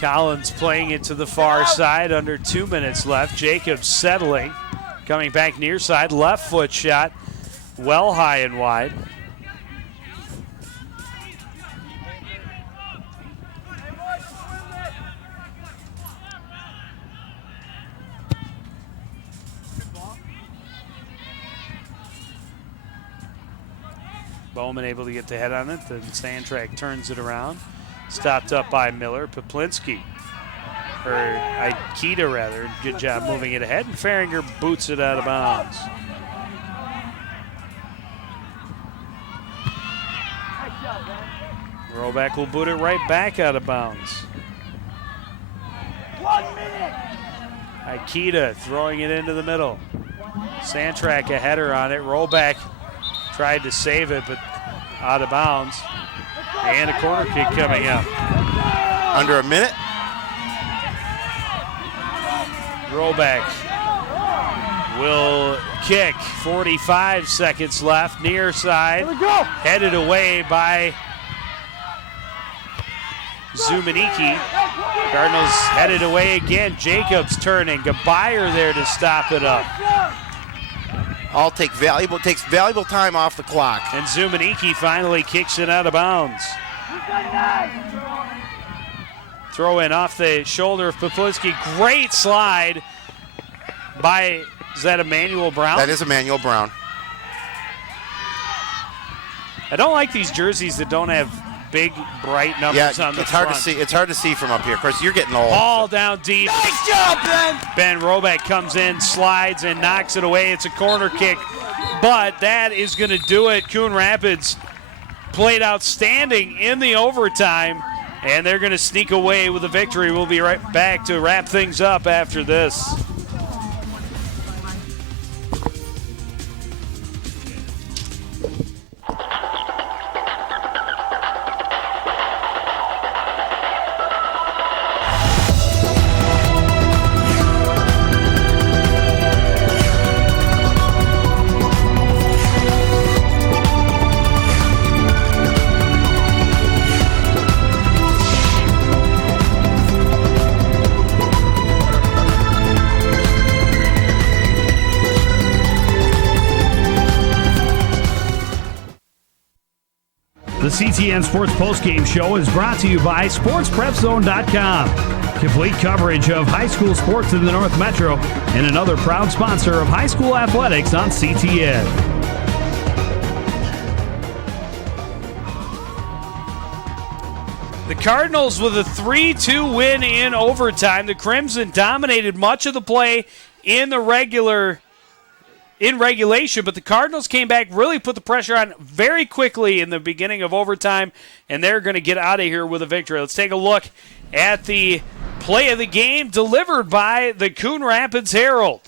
Collins playing it to the far side, under 2 minutes left. Jacobs settling, coming back near side, left foot shot, well high and wide. Bowman able to get the head on it, then Sandtrack turns it around. Stopped up by Miller. Poplinski, or Aikida rather, good job moving it ahead, and Farringer boots it out of bounds. Roback will boot it right back out of bounds. 1 minute. Aikita throwing it into the middle. Santrak a header on it. Rollback tried to save it, but out of bounds. And a corner kick coming up. Under a minute. Rollback will kick. 45 seconds left. Near side. Headed away by Zumaniki. Cardinals headed away again. Jacobs turning. Gabayer there to stop it up. All takes valuable time off the clock. And Zumaniki finally kicks it out of bounds. Throw in off the shoulder of Poplinski. Great slide by, is that Emmanuel Brown? That is Emmanuel Brown. I don't like these jerseys that don't have big, bright numbers on the it's front. hard to see. It's hard to see from up here. Of course, you're getting old. Ball down deep. Nice job, Ben! Ben Roback comes in, slides, and knocks it away. It's a corner kick, but that is going to do it. Coon Rapids played outstanding in the overtime, and they're going to sneak away with a victory. We'll be right back to wrap things up after this. The CTN Sports Postgame Show is brought to you by SportsPrepZone.com. Complete coverage of high school sports in the North Metro and another proud sponsor of high school athletics on CTN. The Cardinals with a 3-2 win in overtime. The Crimson dominated much of the play in regulation, but the Cardinals came back, really put the pressure on very quickly in the beginning of overtime, and they're going to get out of here with a victory. Let's take a look at the play of the game delivered by the Coon Rapids Herald.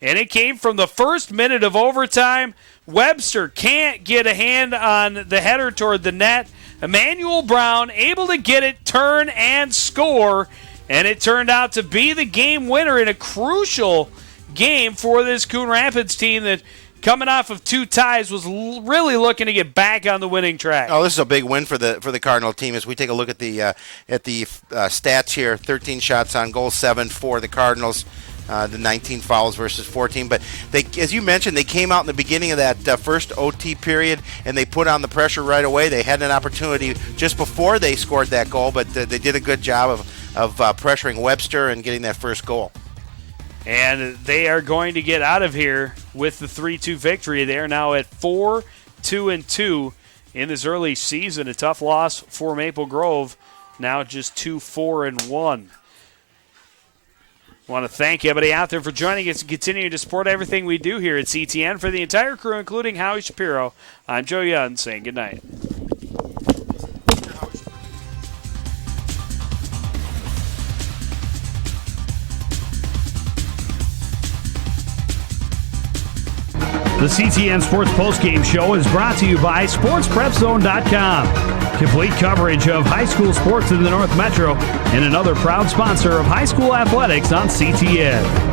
And it came from the first minute of overtime. Webster can't get a hand on the header toward the net. Emmanuel Brown able to get it, turn, and score, and it turned out to be the game winner in a crucial game for this Coon Rapids team that, coming off of 2 ties, was really looking to get back on the winning track. Oh, this is a big win for the Cardinal team. As we take a look at the stats here, 13 shots on goal, 7 for the Cardinals. The 19 fouls versus 14. But they, as you mentioned, they came out in the beginning of that first OT period and they put on the pressure right away. They had an opportunity just before they scored that goal, but they did a good job of pressuring Webster and getting that first goal. And they are going to get out of here with the 3-2 victory. They are now at 4-2-2 in this early season. A tough loss for Maple Grove, now just 2-4-1. I want to thank everybody out there for joining us and continuing to support everything we do here at CTN. For the entire crew, including Howie Shapiro, I'm Joe Young saying good night. The CTN Sports Postgame Show is brought to you by SportsPrepZone.com. Complete coverage of high school sports in the North Metro and another proud sponsor of high school athletics on CTN.